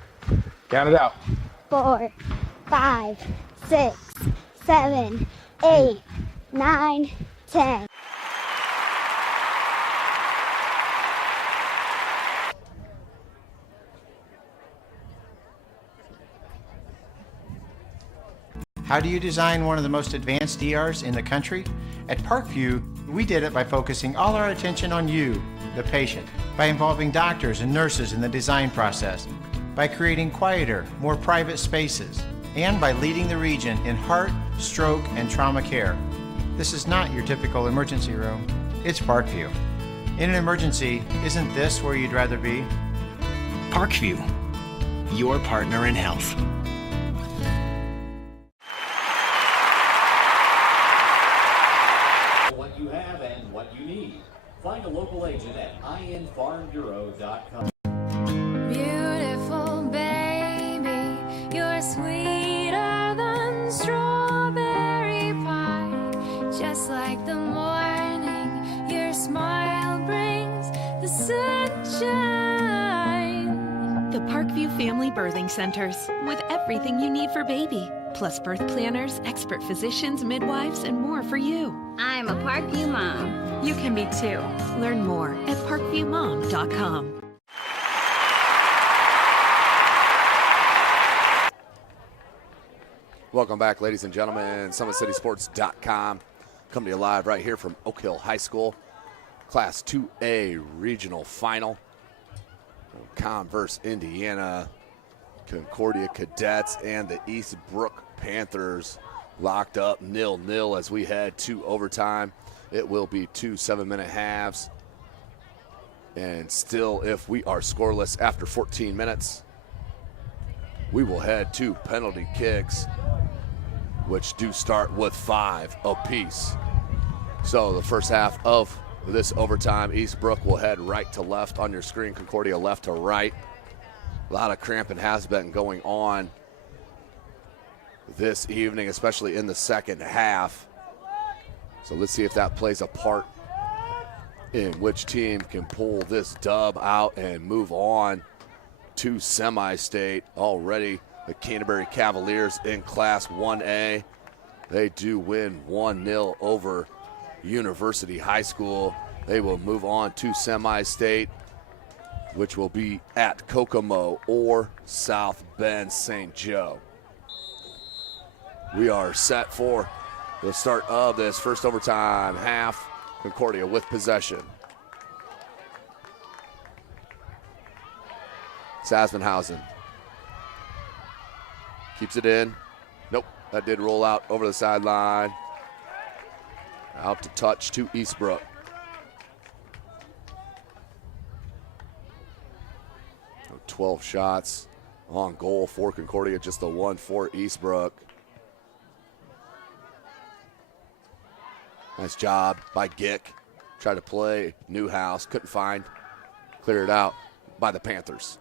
Count it out. 4, 5, 6, 7, 8, 9, 10. How do you design one of the most advanced ERs in the country? At Parkview, we did it by focusing all our attention on you, the patient, by involving doctors and nurses in the design process, by creating quieter, more private spaces, and by leading the region in heart, stroke, and trauma care. This is not your typical emergency room. It's Parkview. In an emergency, isn't this where you'd rather be? Parkview, your partner in health. What you have and what you need. Find a local agent at infarmbureau.com. Beautiful baby, you're sweeter than strawberry pie. Just like the morning, your smile brings the sunshine. The Parkview Family Birthing Centers, with everything you need for baby, plus birth planners, expert physicians, midwives, and more for you. I'm a Parkview mom. You can be too. Learn more at parkviewmom.com. Welcome back, ladies and gentlemen. SummitCitySports.com. Coming to you live right here from Oak Hill High School. Class 2A regional final. Converse, Indiana, Concordia Cadets, and the Eastbrook Panthers locked up 0-0 as we head to overtime. It will be 2 7-minute halves. And still, if we are scoreless after 14 minutes, we will head to penalty kicks, which do start with 5 apiece. So the first half of this overtime, Eastbrook will head right to left on your screen, Concordia left to right. A lot of cramping has been going on this evening, especially in the second half. So let's see if that plays a part in which team can pull this dub out and move on to semi-state. Already the Canterbury Cavaliers in Class 1A. They do win 1-0 over University High School. They will move on to semi-state, which will be at Kokomo or South Bend St. Joe. We are set for the start of this first overtime half. Concordia with possession. Sasvenhausen keeps it in. Nope, that did roll out over the sideline. Out to touch to Eastbrook. So 12 shots on goal for Concordia, just the one for Eastbrook. Nice job by Gick. Tried to play Newhouse, couldn't find. Cleared out by the Panthers.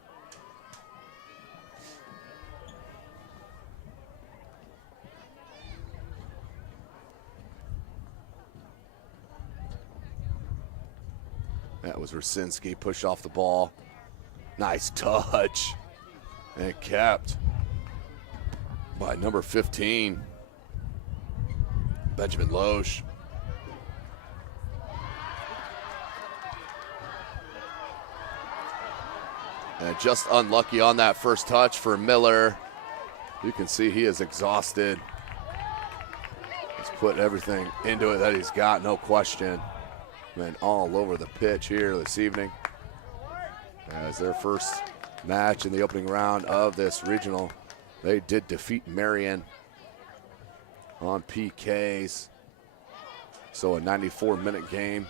That was Roszinski, pushed off the ball. Nice touch. And kept by number 15, Benjamin Loesch. And just unlucky on that first touch for Miller. You can see he is exhausted. He's put everything into it that he's got, no question. Been all over the pitch here this evening as their first match in the opening round of this regional. They did defeat Marion on PKs. So a 94-minute game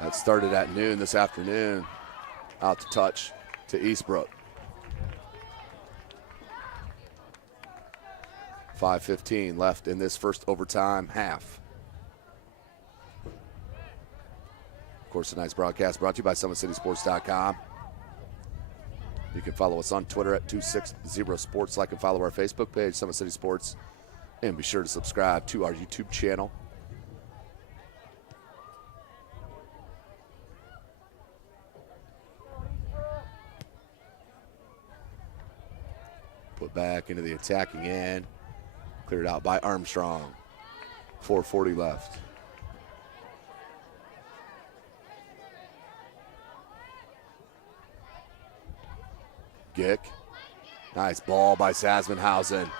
that started at noon this afternoon. Out to touch to Eastbrook. 5:15 left in this first overtime half. Of course, tonight's broadcast brought to you by SummitCitySports.com. You can follow us on Twitter at 260sports. Like and follow our Facebook page, Summit City Sports. And be sure to subscribe to our YouTube channel. Put back into the attacking end. Cleared out by Armstrong. 4:40 left. Gick. Nice ball by Sasvenhausen.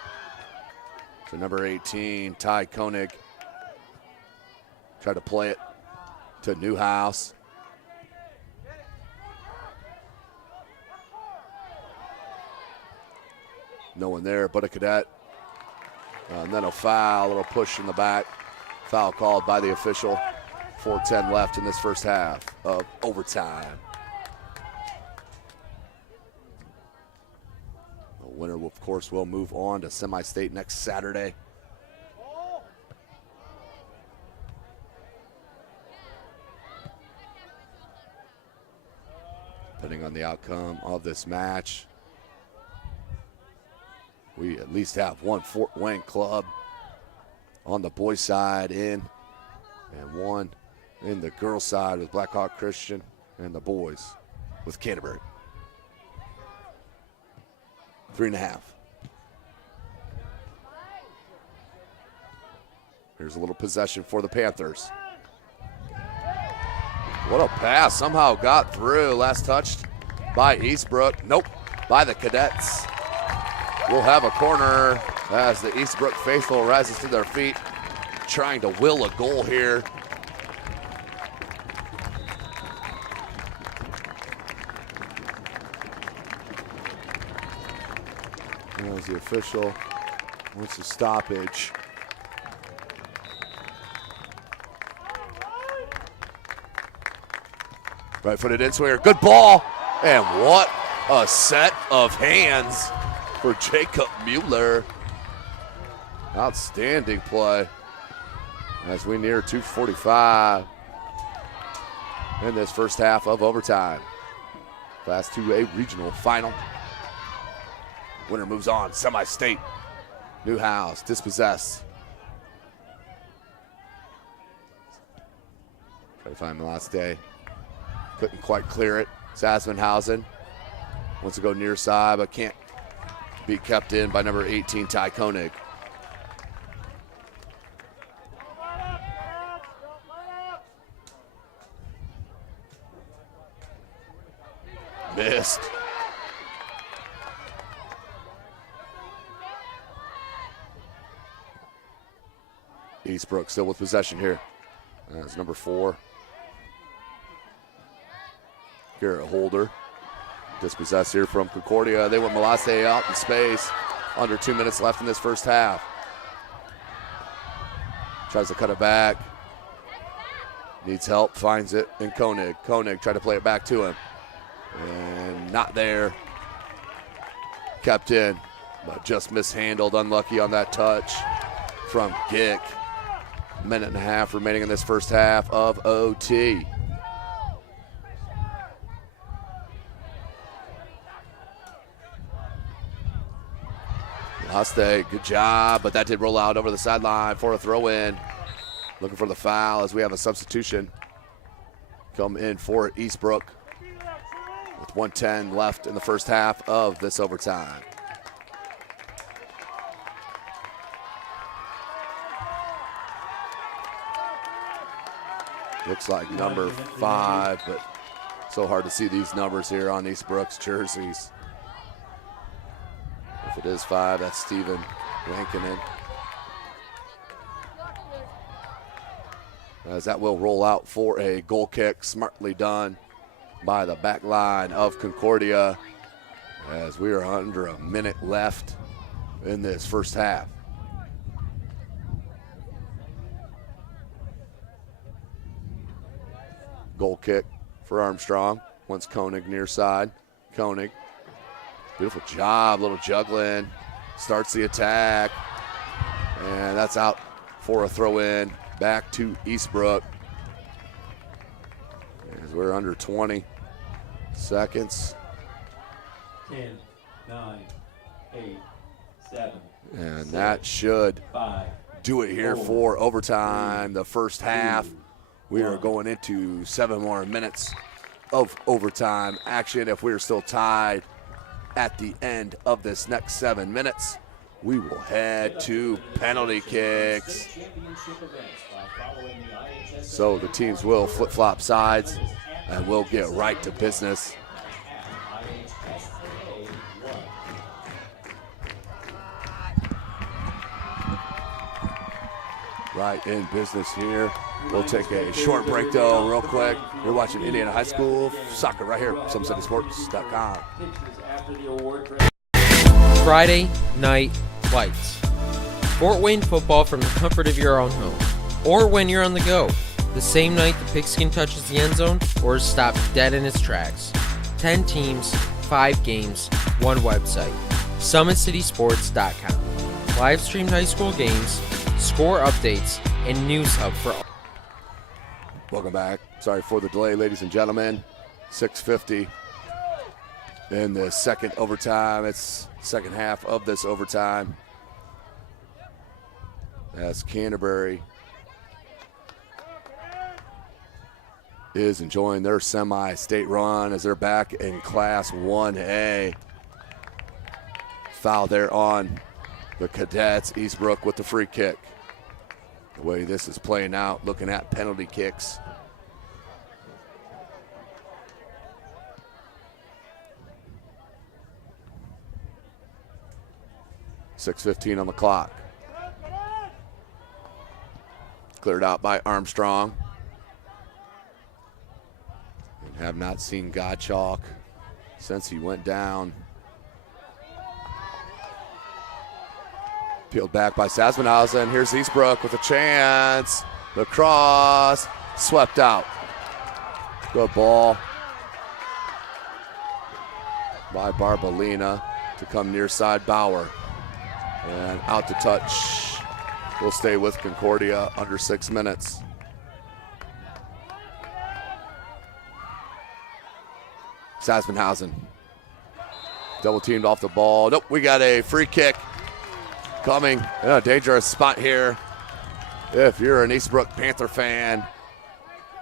So number 18, Ty Koenig. Tried to play it to Newhouse. No one there but a cadet. And then a foul, a little push in the back. Foul called by the official. 4:10 left in this first half of overtime. The winner, of course, will move on to semi-state next Saturday. Depending on the outcome of this match, we at least have one Fort Wayne club on the boys' side in, and one in the girls' side with Blackhawk Christian, and the boys with Canterbury. 3.5. Here's a little possession for the Panthers. What a pass, somehow got through. Last touched by Eastbrook. Nope, by the Cadets. We'll have a corner as the Eastbrook faithful rises to their feet, trying to will a goal here. As the official wants a stoppage. Right-footed in-swinger. Good ball. And what a set of hands for Jacob Mueller. Outstanding play as we near 2:45 in this first half of overtime. Class 2A regional final. Winner moves on. Semi-state. Newhouse dispossessed. Try to find the last day. Couldn't quite clear it. Sassenhausen wants to go near side, but can't be kept in by number 18, Ty Koenig. Missed. Eastbrook still with possession here. That's number 4. Garrett Holder. Dispossessed here from Concordia. They want Malaste out in space. Under 2 minutes left in this first half. Tries to cut it back. Needs help, finds it in Koenig. Koenig tried to play it back to him. And not there. Kept in, but just mishandled. Unlucky on that touch from Gick. Minute and a half remaining in this first half of OT. Huste, good job, but that did roll out over the sideline for a throw-in. Looking for the foul as we have a substitution come in for Eastbrook with 1:10 left in the first half of this overtime. Looks like number 5, but so hard to see these numbers here on Eastbrook's jerseys. If it is 5, that's Steven Lankinen. As that will roll out for a goal kick, smartly done by the back line of Concordia, as we are under a minute left in this first half. Goal kick for Armstrong. Once Koenig near side. Koenig. Beautiful job, little juggling. Starts the attack. And that's out for a throw-in. Back to Eastbrook. As we're under 20 seconds. 10, 9, 8, 7. And 6, that should 5, do it here 4, for overtime. 3, The first half. We are going into 7 more minutes of overtime action. If we're still tied at the end of this next 7 minutes, we will head to penalty kicks. So the teams will flip-flop sides and we'll get right to business. Right in business here. We'll take a short break though, real quick. You're watching Indiana High School Soccer right here, SummitCitySports.com. Friday Night Lights. Fort Wayne football from the comfort of your own home. Or when you're on the go. The same night the pigskin touches the end zone or is stopped dead in its tracks. 10 teams, 5 games, 1 website. SummitCitySports.com. Live streamed high school games, score updates, and news hub for all. Welcome back. Sorry for the delay, ladies and gentlemen. 6:50 in the second overtime. It's second half of this overtime. As Canterbury is enjoying their semi-state run as they're back in Class 1A. Foul there on the Cadets. Eastbrook with the free kick. The way this is playing out, looking at penalty kicks. .6:15 on the clock. Cleared out by Armstrong. And have not seen Gottschalk since he went down. Peeled back by Sassenhausen. Here's Eastbrook with a chance. The cross swept out. Good ball by Barbalina to come near side Bauer. And out to touch. We'll stay with Concordia under 6 minutes. Sasbenhausen. Double teamed off the ball. Nope, we got a free kick coming. In a dangerous spot here. If you're an Eastbrook Panther fan,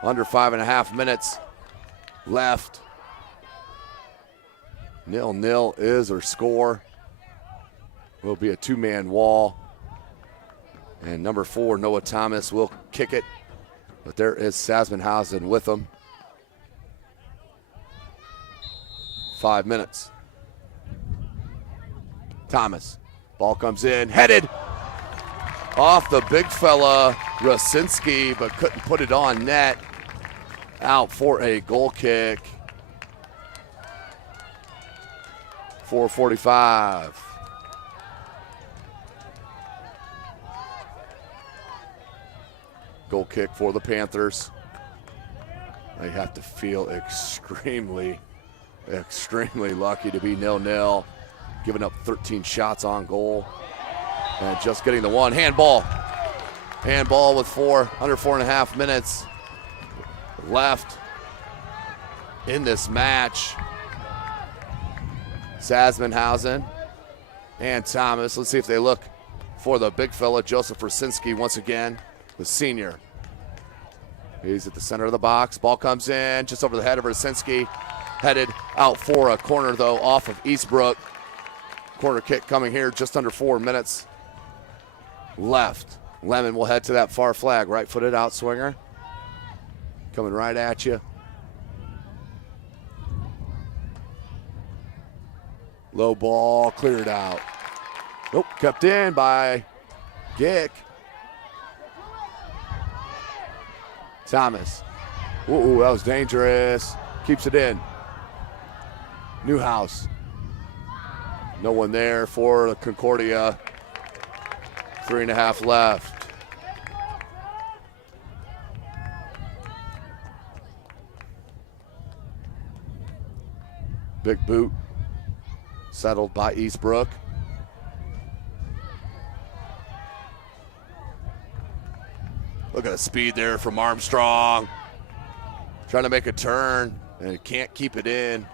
under 5.5 minutes left. 0-0 is our score. Will be a two-man wall. And number 4, Noah Thomas, will kick it. But there is Sasbenhausen with him. 5 minutes. Thomas. Ball comes in, headed off the big fella, Rasinski, but couldn't put it on net. Out for a goal kick. 4:45. Goal kick for the Panthers. They have to feel extremely lucky to be 0-0. Giving up 13 shots on goal. And just getting the one. Handball. Handball with under 4.5 minutes left in this match. Sasbenhausen and Thomas. Let's see if they look for the big fella, Joseph Rasinski, once again, the senior. He's at the center of the box. Ball comes in just over the head of Rasinski. Headed out for a corner, though, off of Eastbrook. Corner kick coming here, just under 4 minutes left. Lemon will head to that far flag. Right-footed outswinger. Coming right at you. Low ball, cleared out. Nope, kept in by Gick. Thomas. Ooh, that was dangerous. Keeps it in. Newhouse. No one there for Concordia. 3.5 left. Big boot. Settled by Eastbrook. Look at the speed there from Armstrong. Trying to make a turn and can't keep it in.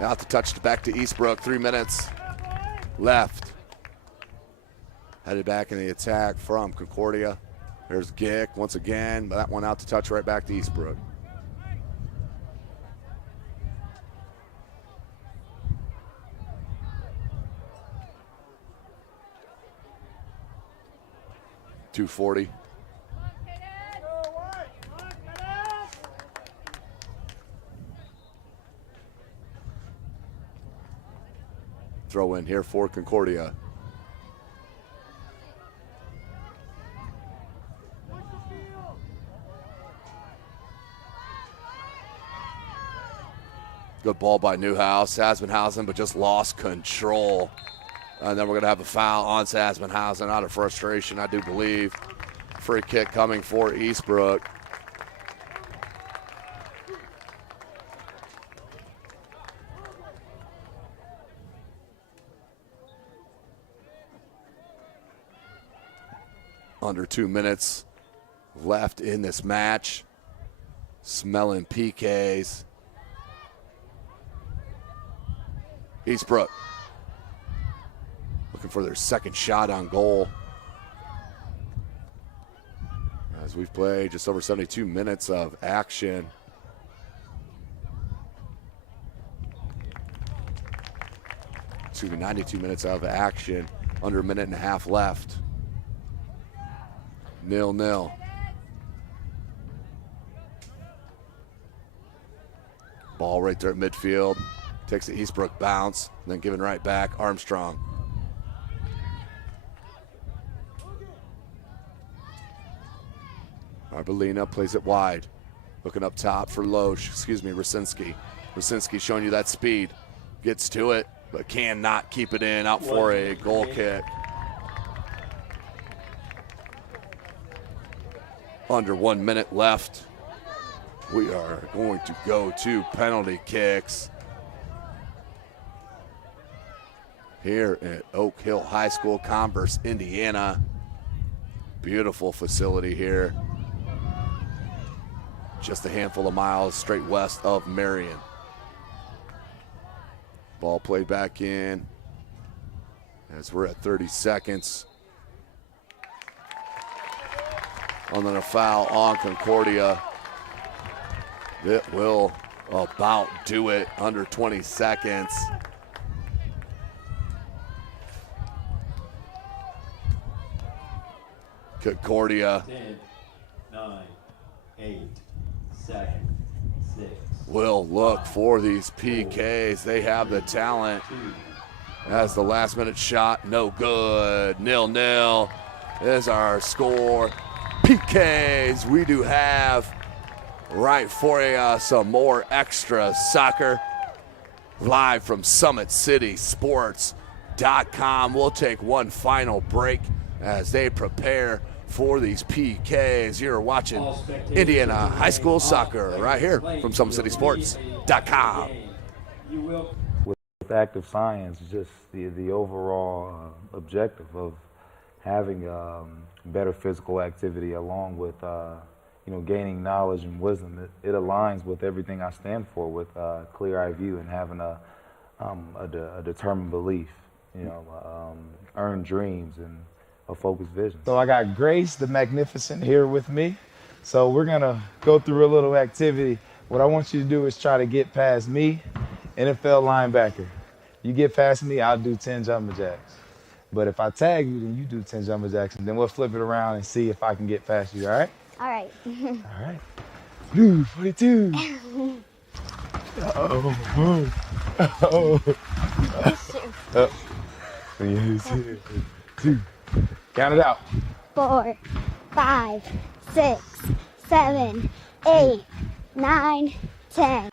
Out to touch back to Eastbrook. 3 minutes left. Headed back in the attack from Concordia. There's Gick once again, but that one out to touch right back to Eastbrook. .240. Throw in here for Concordia. Good ball by Newhouse. Sasbenhausen, but just lost control. And then we're going to have a foul on Sasbenhausen out of frustration, I do believe. Free kick coming for Eastbrook. Under 2 minutes left in this match. Smelling PKs. Eastbrook looking for their second shot on goal. As we've played just over 72 minutes of action. Excuse me, 92 minutes of action. Under a minute and a half left. 0-0. Ball right there at midfield. Takes the Eastbrook bounce, then giving right back, Armstrong. Arbolina plays it wide. Looking up top for Rasinski. Rasinski showing you that speed. Gets to it, but cannot keep it in. Out for a goal kick. Under 1 minute left. We are going to go to penalty kicks. here at Oak Hill High School, Converse, Indiana. Beautiful facility here. Just a handful of miles straight west of Marion. Ball played back in as we're at 30 seconds. And then a foul on Concordia. It will about do it, under 20 seconds. Concordia 10, 9, 8, 7, 6. will look for these PKs. They have the talent. As the last minute shot, no good. 0-0 is our score. PKs, we do have right for you some more extra soccer. Live from SummitCitySports.com. We'll take one final break as they prepare for these PKs. You're watching Indiana High School Soccer right here from SummitCitySports.com. With active science, just the overall objective of having better physical activity along with gaining knowledge and wisdom, it aligns with everything I stand for, with clear-eye view and having a determined belief, earned dreams and a focused vision. So I got Grace the Magnificent here with me. So we're gonna go through a little activity. What I want you to do is try to get past me, NFL linebacker. You get past me, I'll do 10 jumping jacks. But if I tag you, then you do 10 jumping jacks, and then we'll flip it around and see if I can get past you, all right? All right. All right. Blue 42. Oh. Two. Count it out. 4, 5, 6, 7, 8, 9, 10.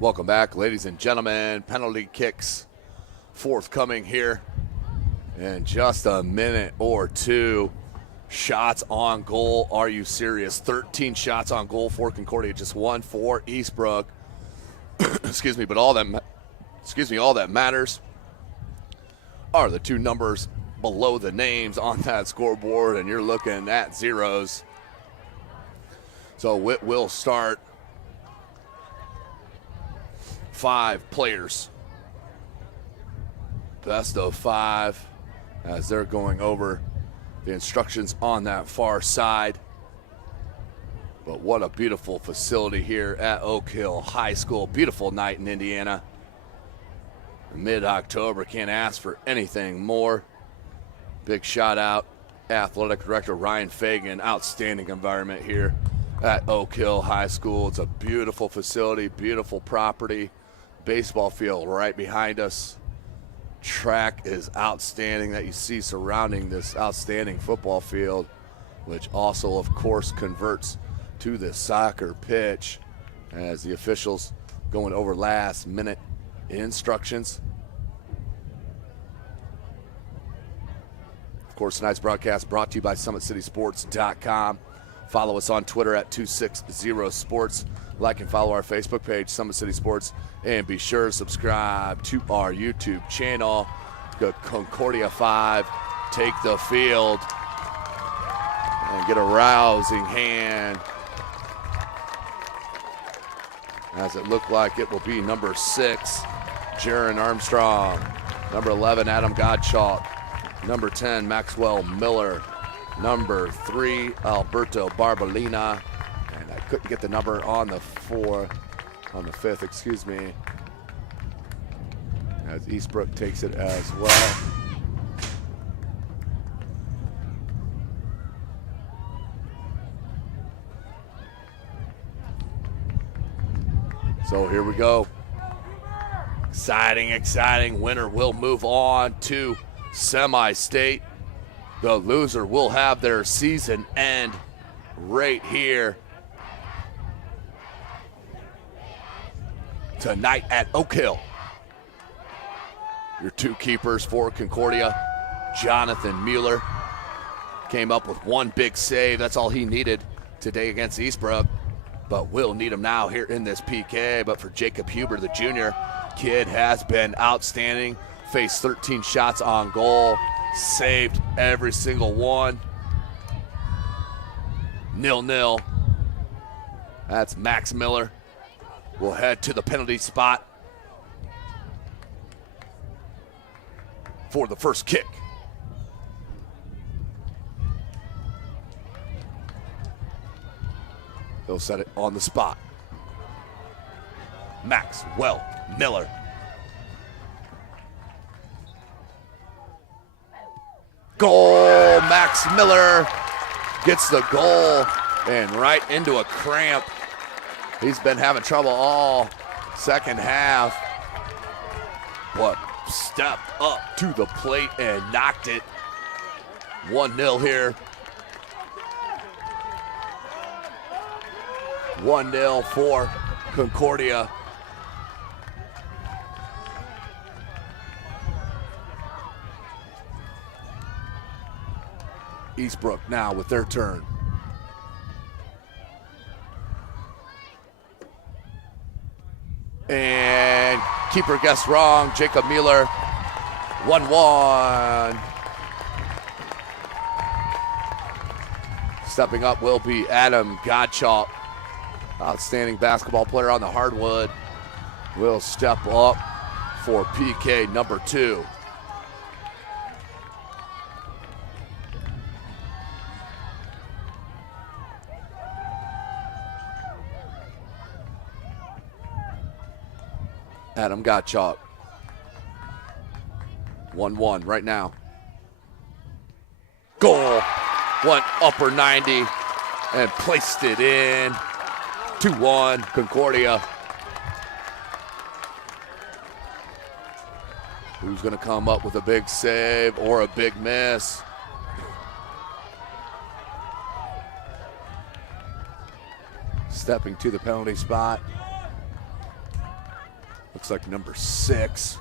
Welcome back, ladies and gentlemen. Penalty kicks forthcoming here in just a minute or two. Shots on goal. Are you serious? 13 shots on goal for Concordia, just 1 for Eastbrook. Excuse me, but all that matters are the two numbers below the names on that scoreboard, and you're looking at zeros. So it will start. 5 players. Best of 5 as they're going over the instructions on that far side. But what a beautiful facility here at Oak Hill High School. Beautiful night in Indiana. Mid-October, can't ask for anything more. Big shout out, Athletic Director Ryan Fagan. Outstanding environment here at Oak Hill High School. It's a beautiful facility, beautiful property. Baseball field right behind us. Track is outstanding that you see surrounding this outstanding football field, which also, of course, converts to the soccer pitch as the officials going over last minute instructions. Of course, tonight's broadcast brought to you by SummitCitySports.com. Follow us on Twitter at 260sports. Like and follow our Facebook page, Summit City Sports, and be sure to subscribe to our YouTube channel. Go Concordia 5, take the field, and get a rousing hand, as it looked like it will be number 6, Jaron Armstrong, number 11, Adam Godchalk, number 10, Maxwell Miller, number 3, Alberto Barbolina, and I couldn't get the number on the 5th, excuse me, as Eastbrook takes it as well. So here we go. Exciting, exciting. Winner will move on to semi-state. The loser will have their season end right here tonight at Oak Hill. Your 2 keepers for Concordia, Jonathan Mueller, came up with 1 big save. That's all he needed today against Eastbrook. but we'll need him now here in this PK. But for Jacob Huber, the junior, kid has been outstanding. Faced 13 shots on goal, saved every single one. 0-0. That's Max Miller. We'll head to the penalty spot for the first kick. He'll set it on the spot. Maxwell Miller. Goal! Max Miller gets the goal and right into a cramp. He's been having trouble all second half, but stepped up to the plate and knocked it. 1-0 here. 1-0 for Concordia. Eastbrook now with their turn. And keeper guessed wrong. Jacob Mueller. 1-1. Stepping up will be Adam Gottschalk. Outstanding basketball player on the hardwood. Will step up for PK number 2. Adam Gottschalk. 1-1 right now. Goal. Went upper 90 and placed it in. 2-1 Concordia. Who's going to come up with a big save or a big miss? Stepping to the penalty spot. Looks like number 6.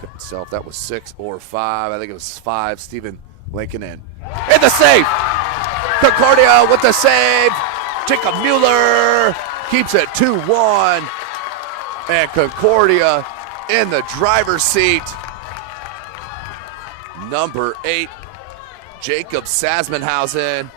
Couldn't tell if that was 6 or 5. I think it was 5. Stephen Lincoln in. And the save! Concordia with the save. Jacob Mueller keeps it 2-1. And Concordia in the driver's seat. Number 8, Jacob Sasmenhausen.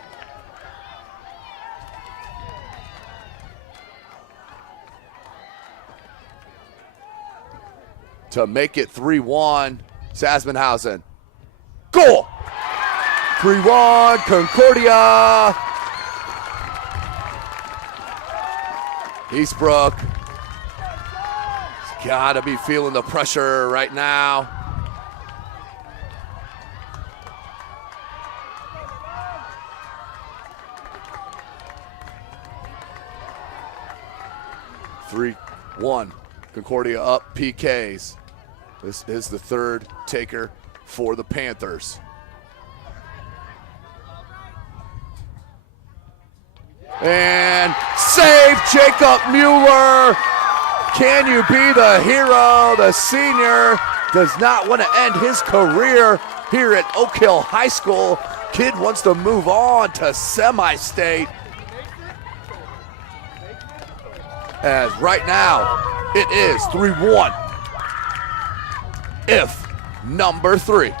To make it 3-1, Sasmenhausen. Goal! 3-1, Concordia. Eastbrook. He's got to be feeling the pressure right now. Three, 1. Concordia up PKs. This is the third taker for the Panthers. And save Jacob Mueller. Can you be the hero? The senior does not want to end his career here at Oak Hill High School. Kid wants to move on to semi-state. As right now, it is 3-1. If number 3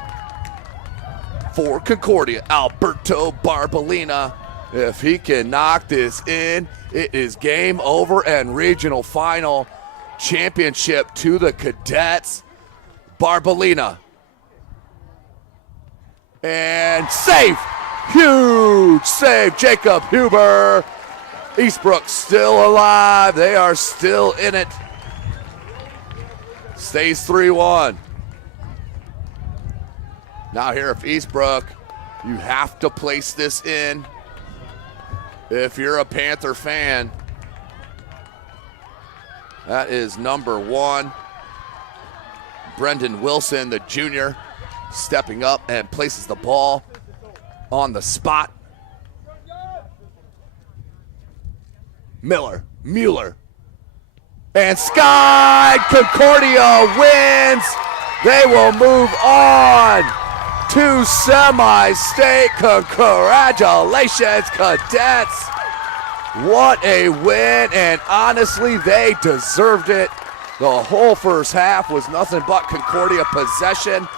for Concordia, Alberto Barbolina. If he can knock this in, it is game over and regional final championship to the cadets. Barbolina. And save! Huge save, Jacob Huber. Eastbrook still alive. They are still in it. Stays 3-1. Now here if Eastbrook, you have to place this in. If you're a Panther fan, that is number 1. Brendan Wilson, the junior, stepping up and places the ball on the spot. Mueller, and Sky Concordia wins. They will move on to semi-state. Congratulations, Cadets. What a win, and honestly, they deserved it. The whole first half was nothing but Concordia possession,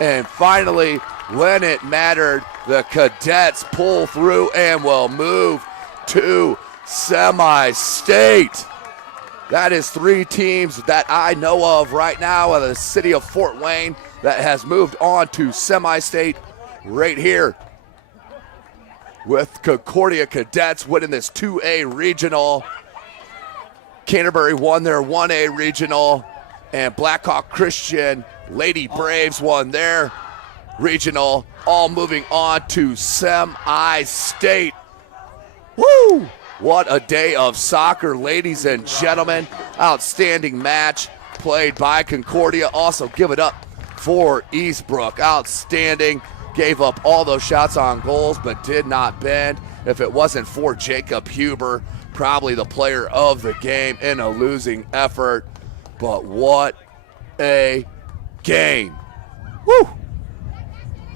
and finally, when it mattered, the Cadets pull through and will move to semi-state. That is 3 teams that I know of right now in the city of Fort Wayne that has moved on to semi-state right here, with Concordia Cadets winning this 2A regional. Canterbury won their 1A regional, and Blackhawk Christian Lady Braves won their regional, all moving on to semi-state. Woo! What a day of soccer, ladies and gentlemen. Outstanding match played by Concordia. Also give it up for Eastbrook. Outstanding. Gave up all those shots on goals but did not bend. If it wasn't for Jacob Huber, probably the player of the game in a losing effort. But what a game. Woo!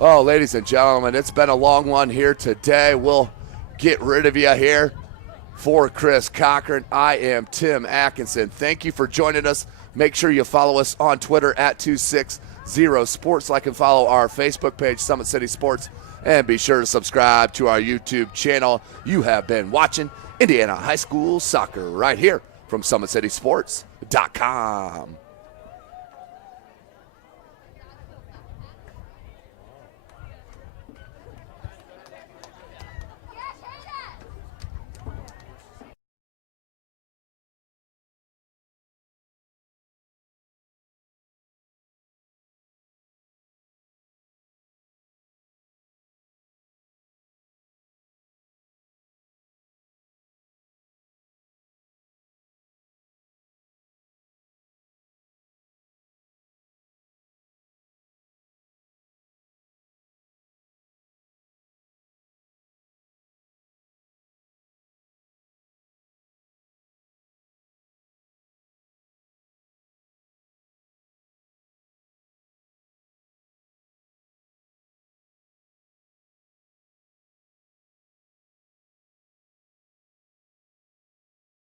Oh, ladies and gentlemen, it's been a long one here today. We'll get rid of you here. For Chris Cochran, I am Tim Atkinson. Thank you for joining us. Make sure you follow us on Twitter at 260sports. Like and follow our Facebook page, Summit City Sports. And be sure to subscribe to our YouTube channel. You have been watching Indiana High School Soccer right here from SummitCitySports.com.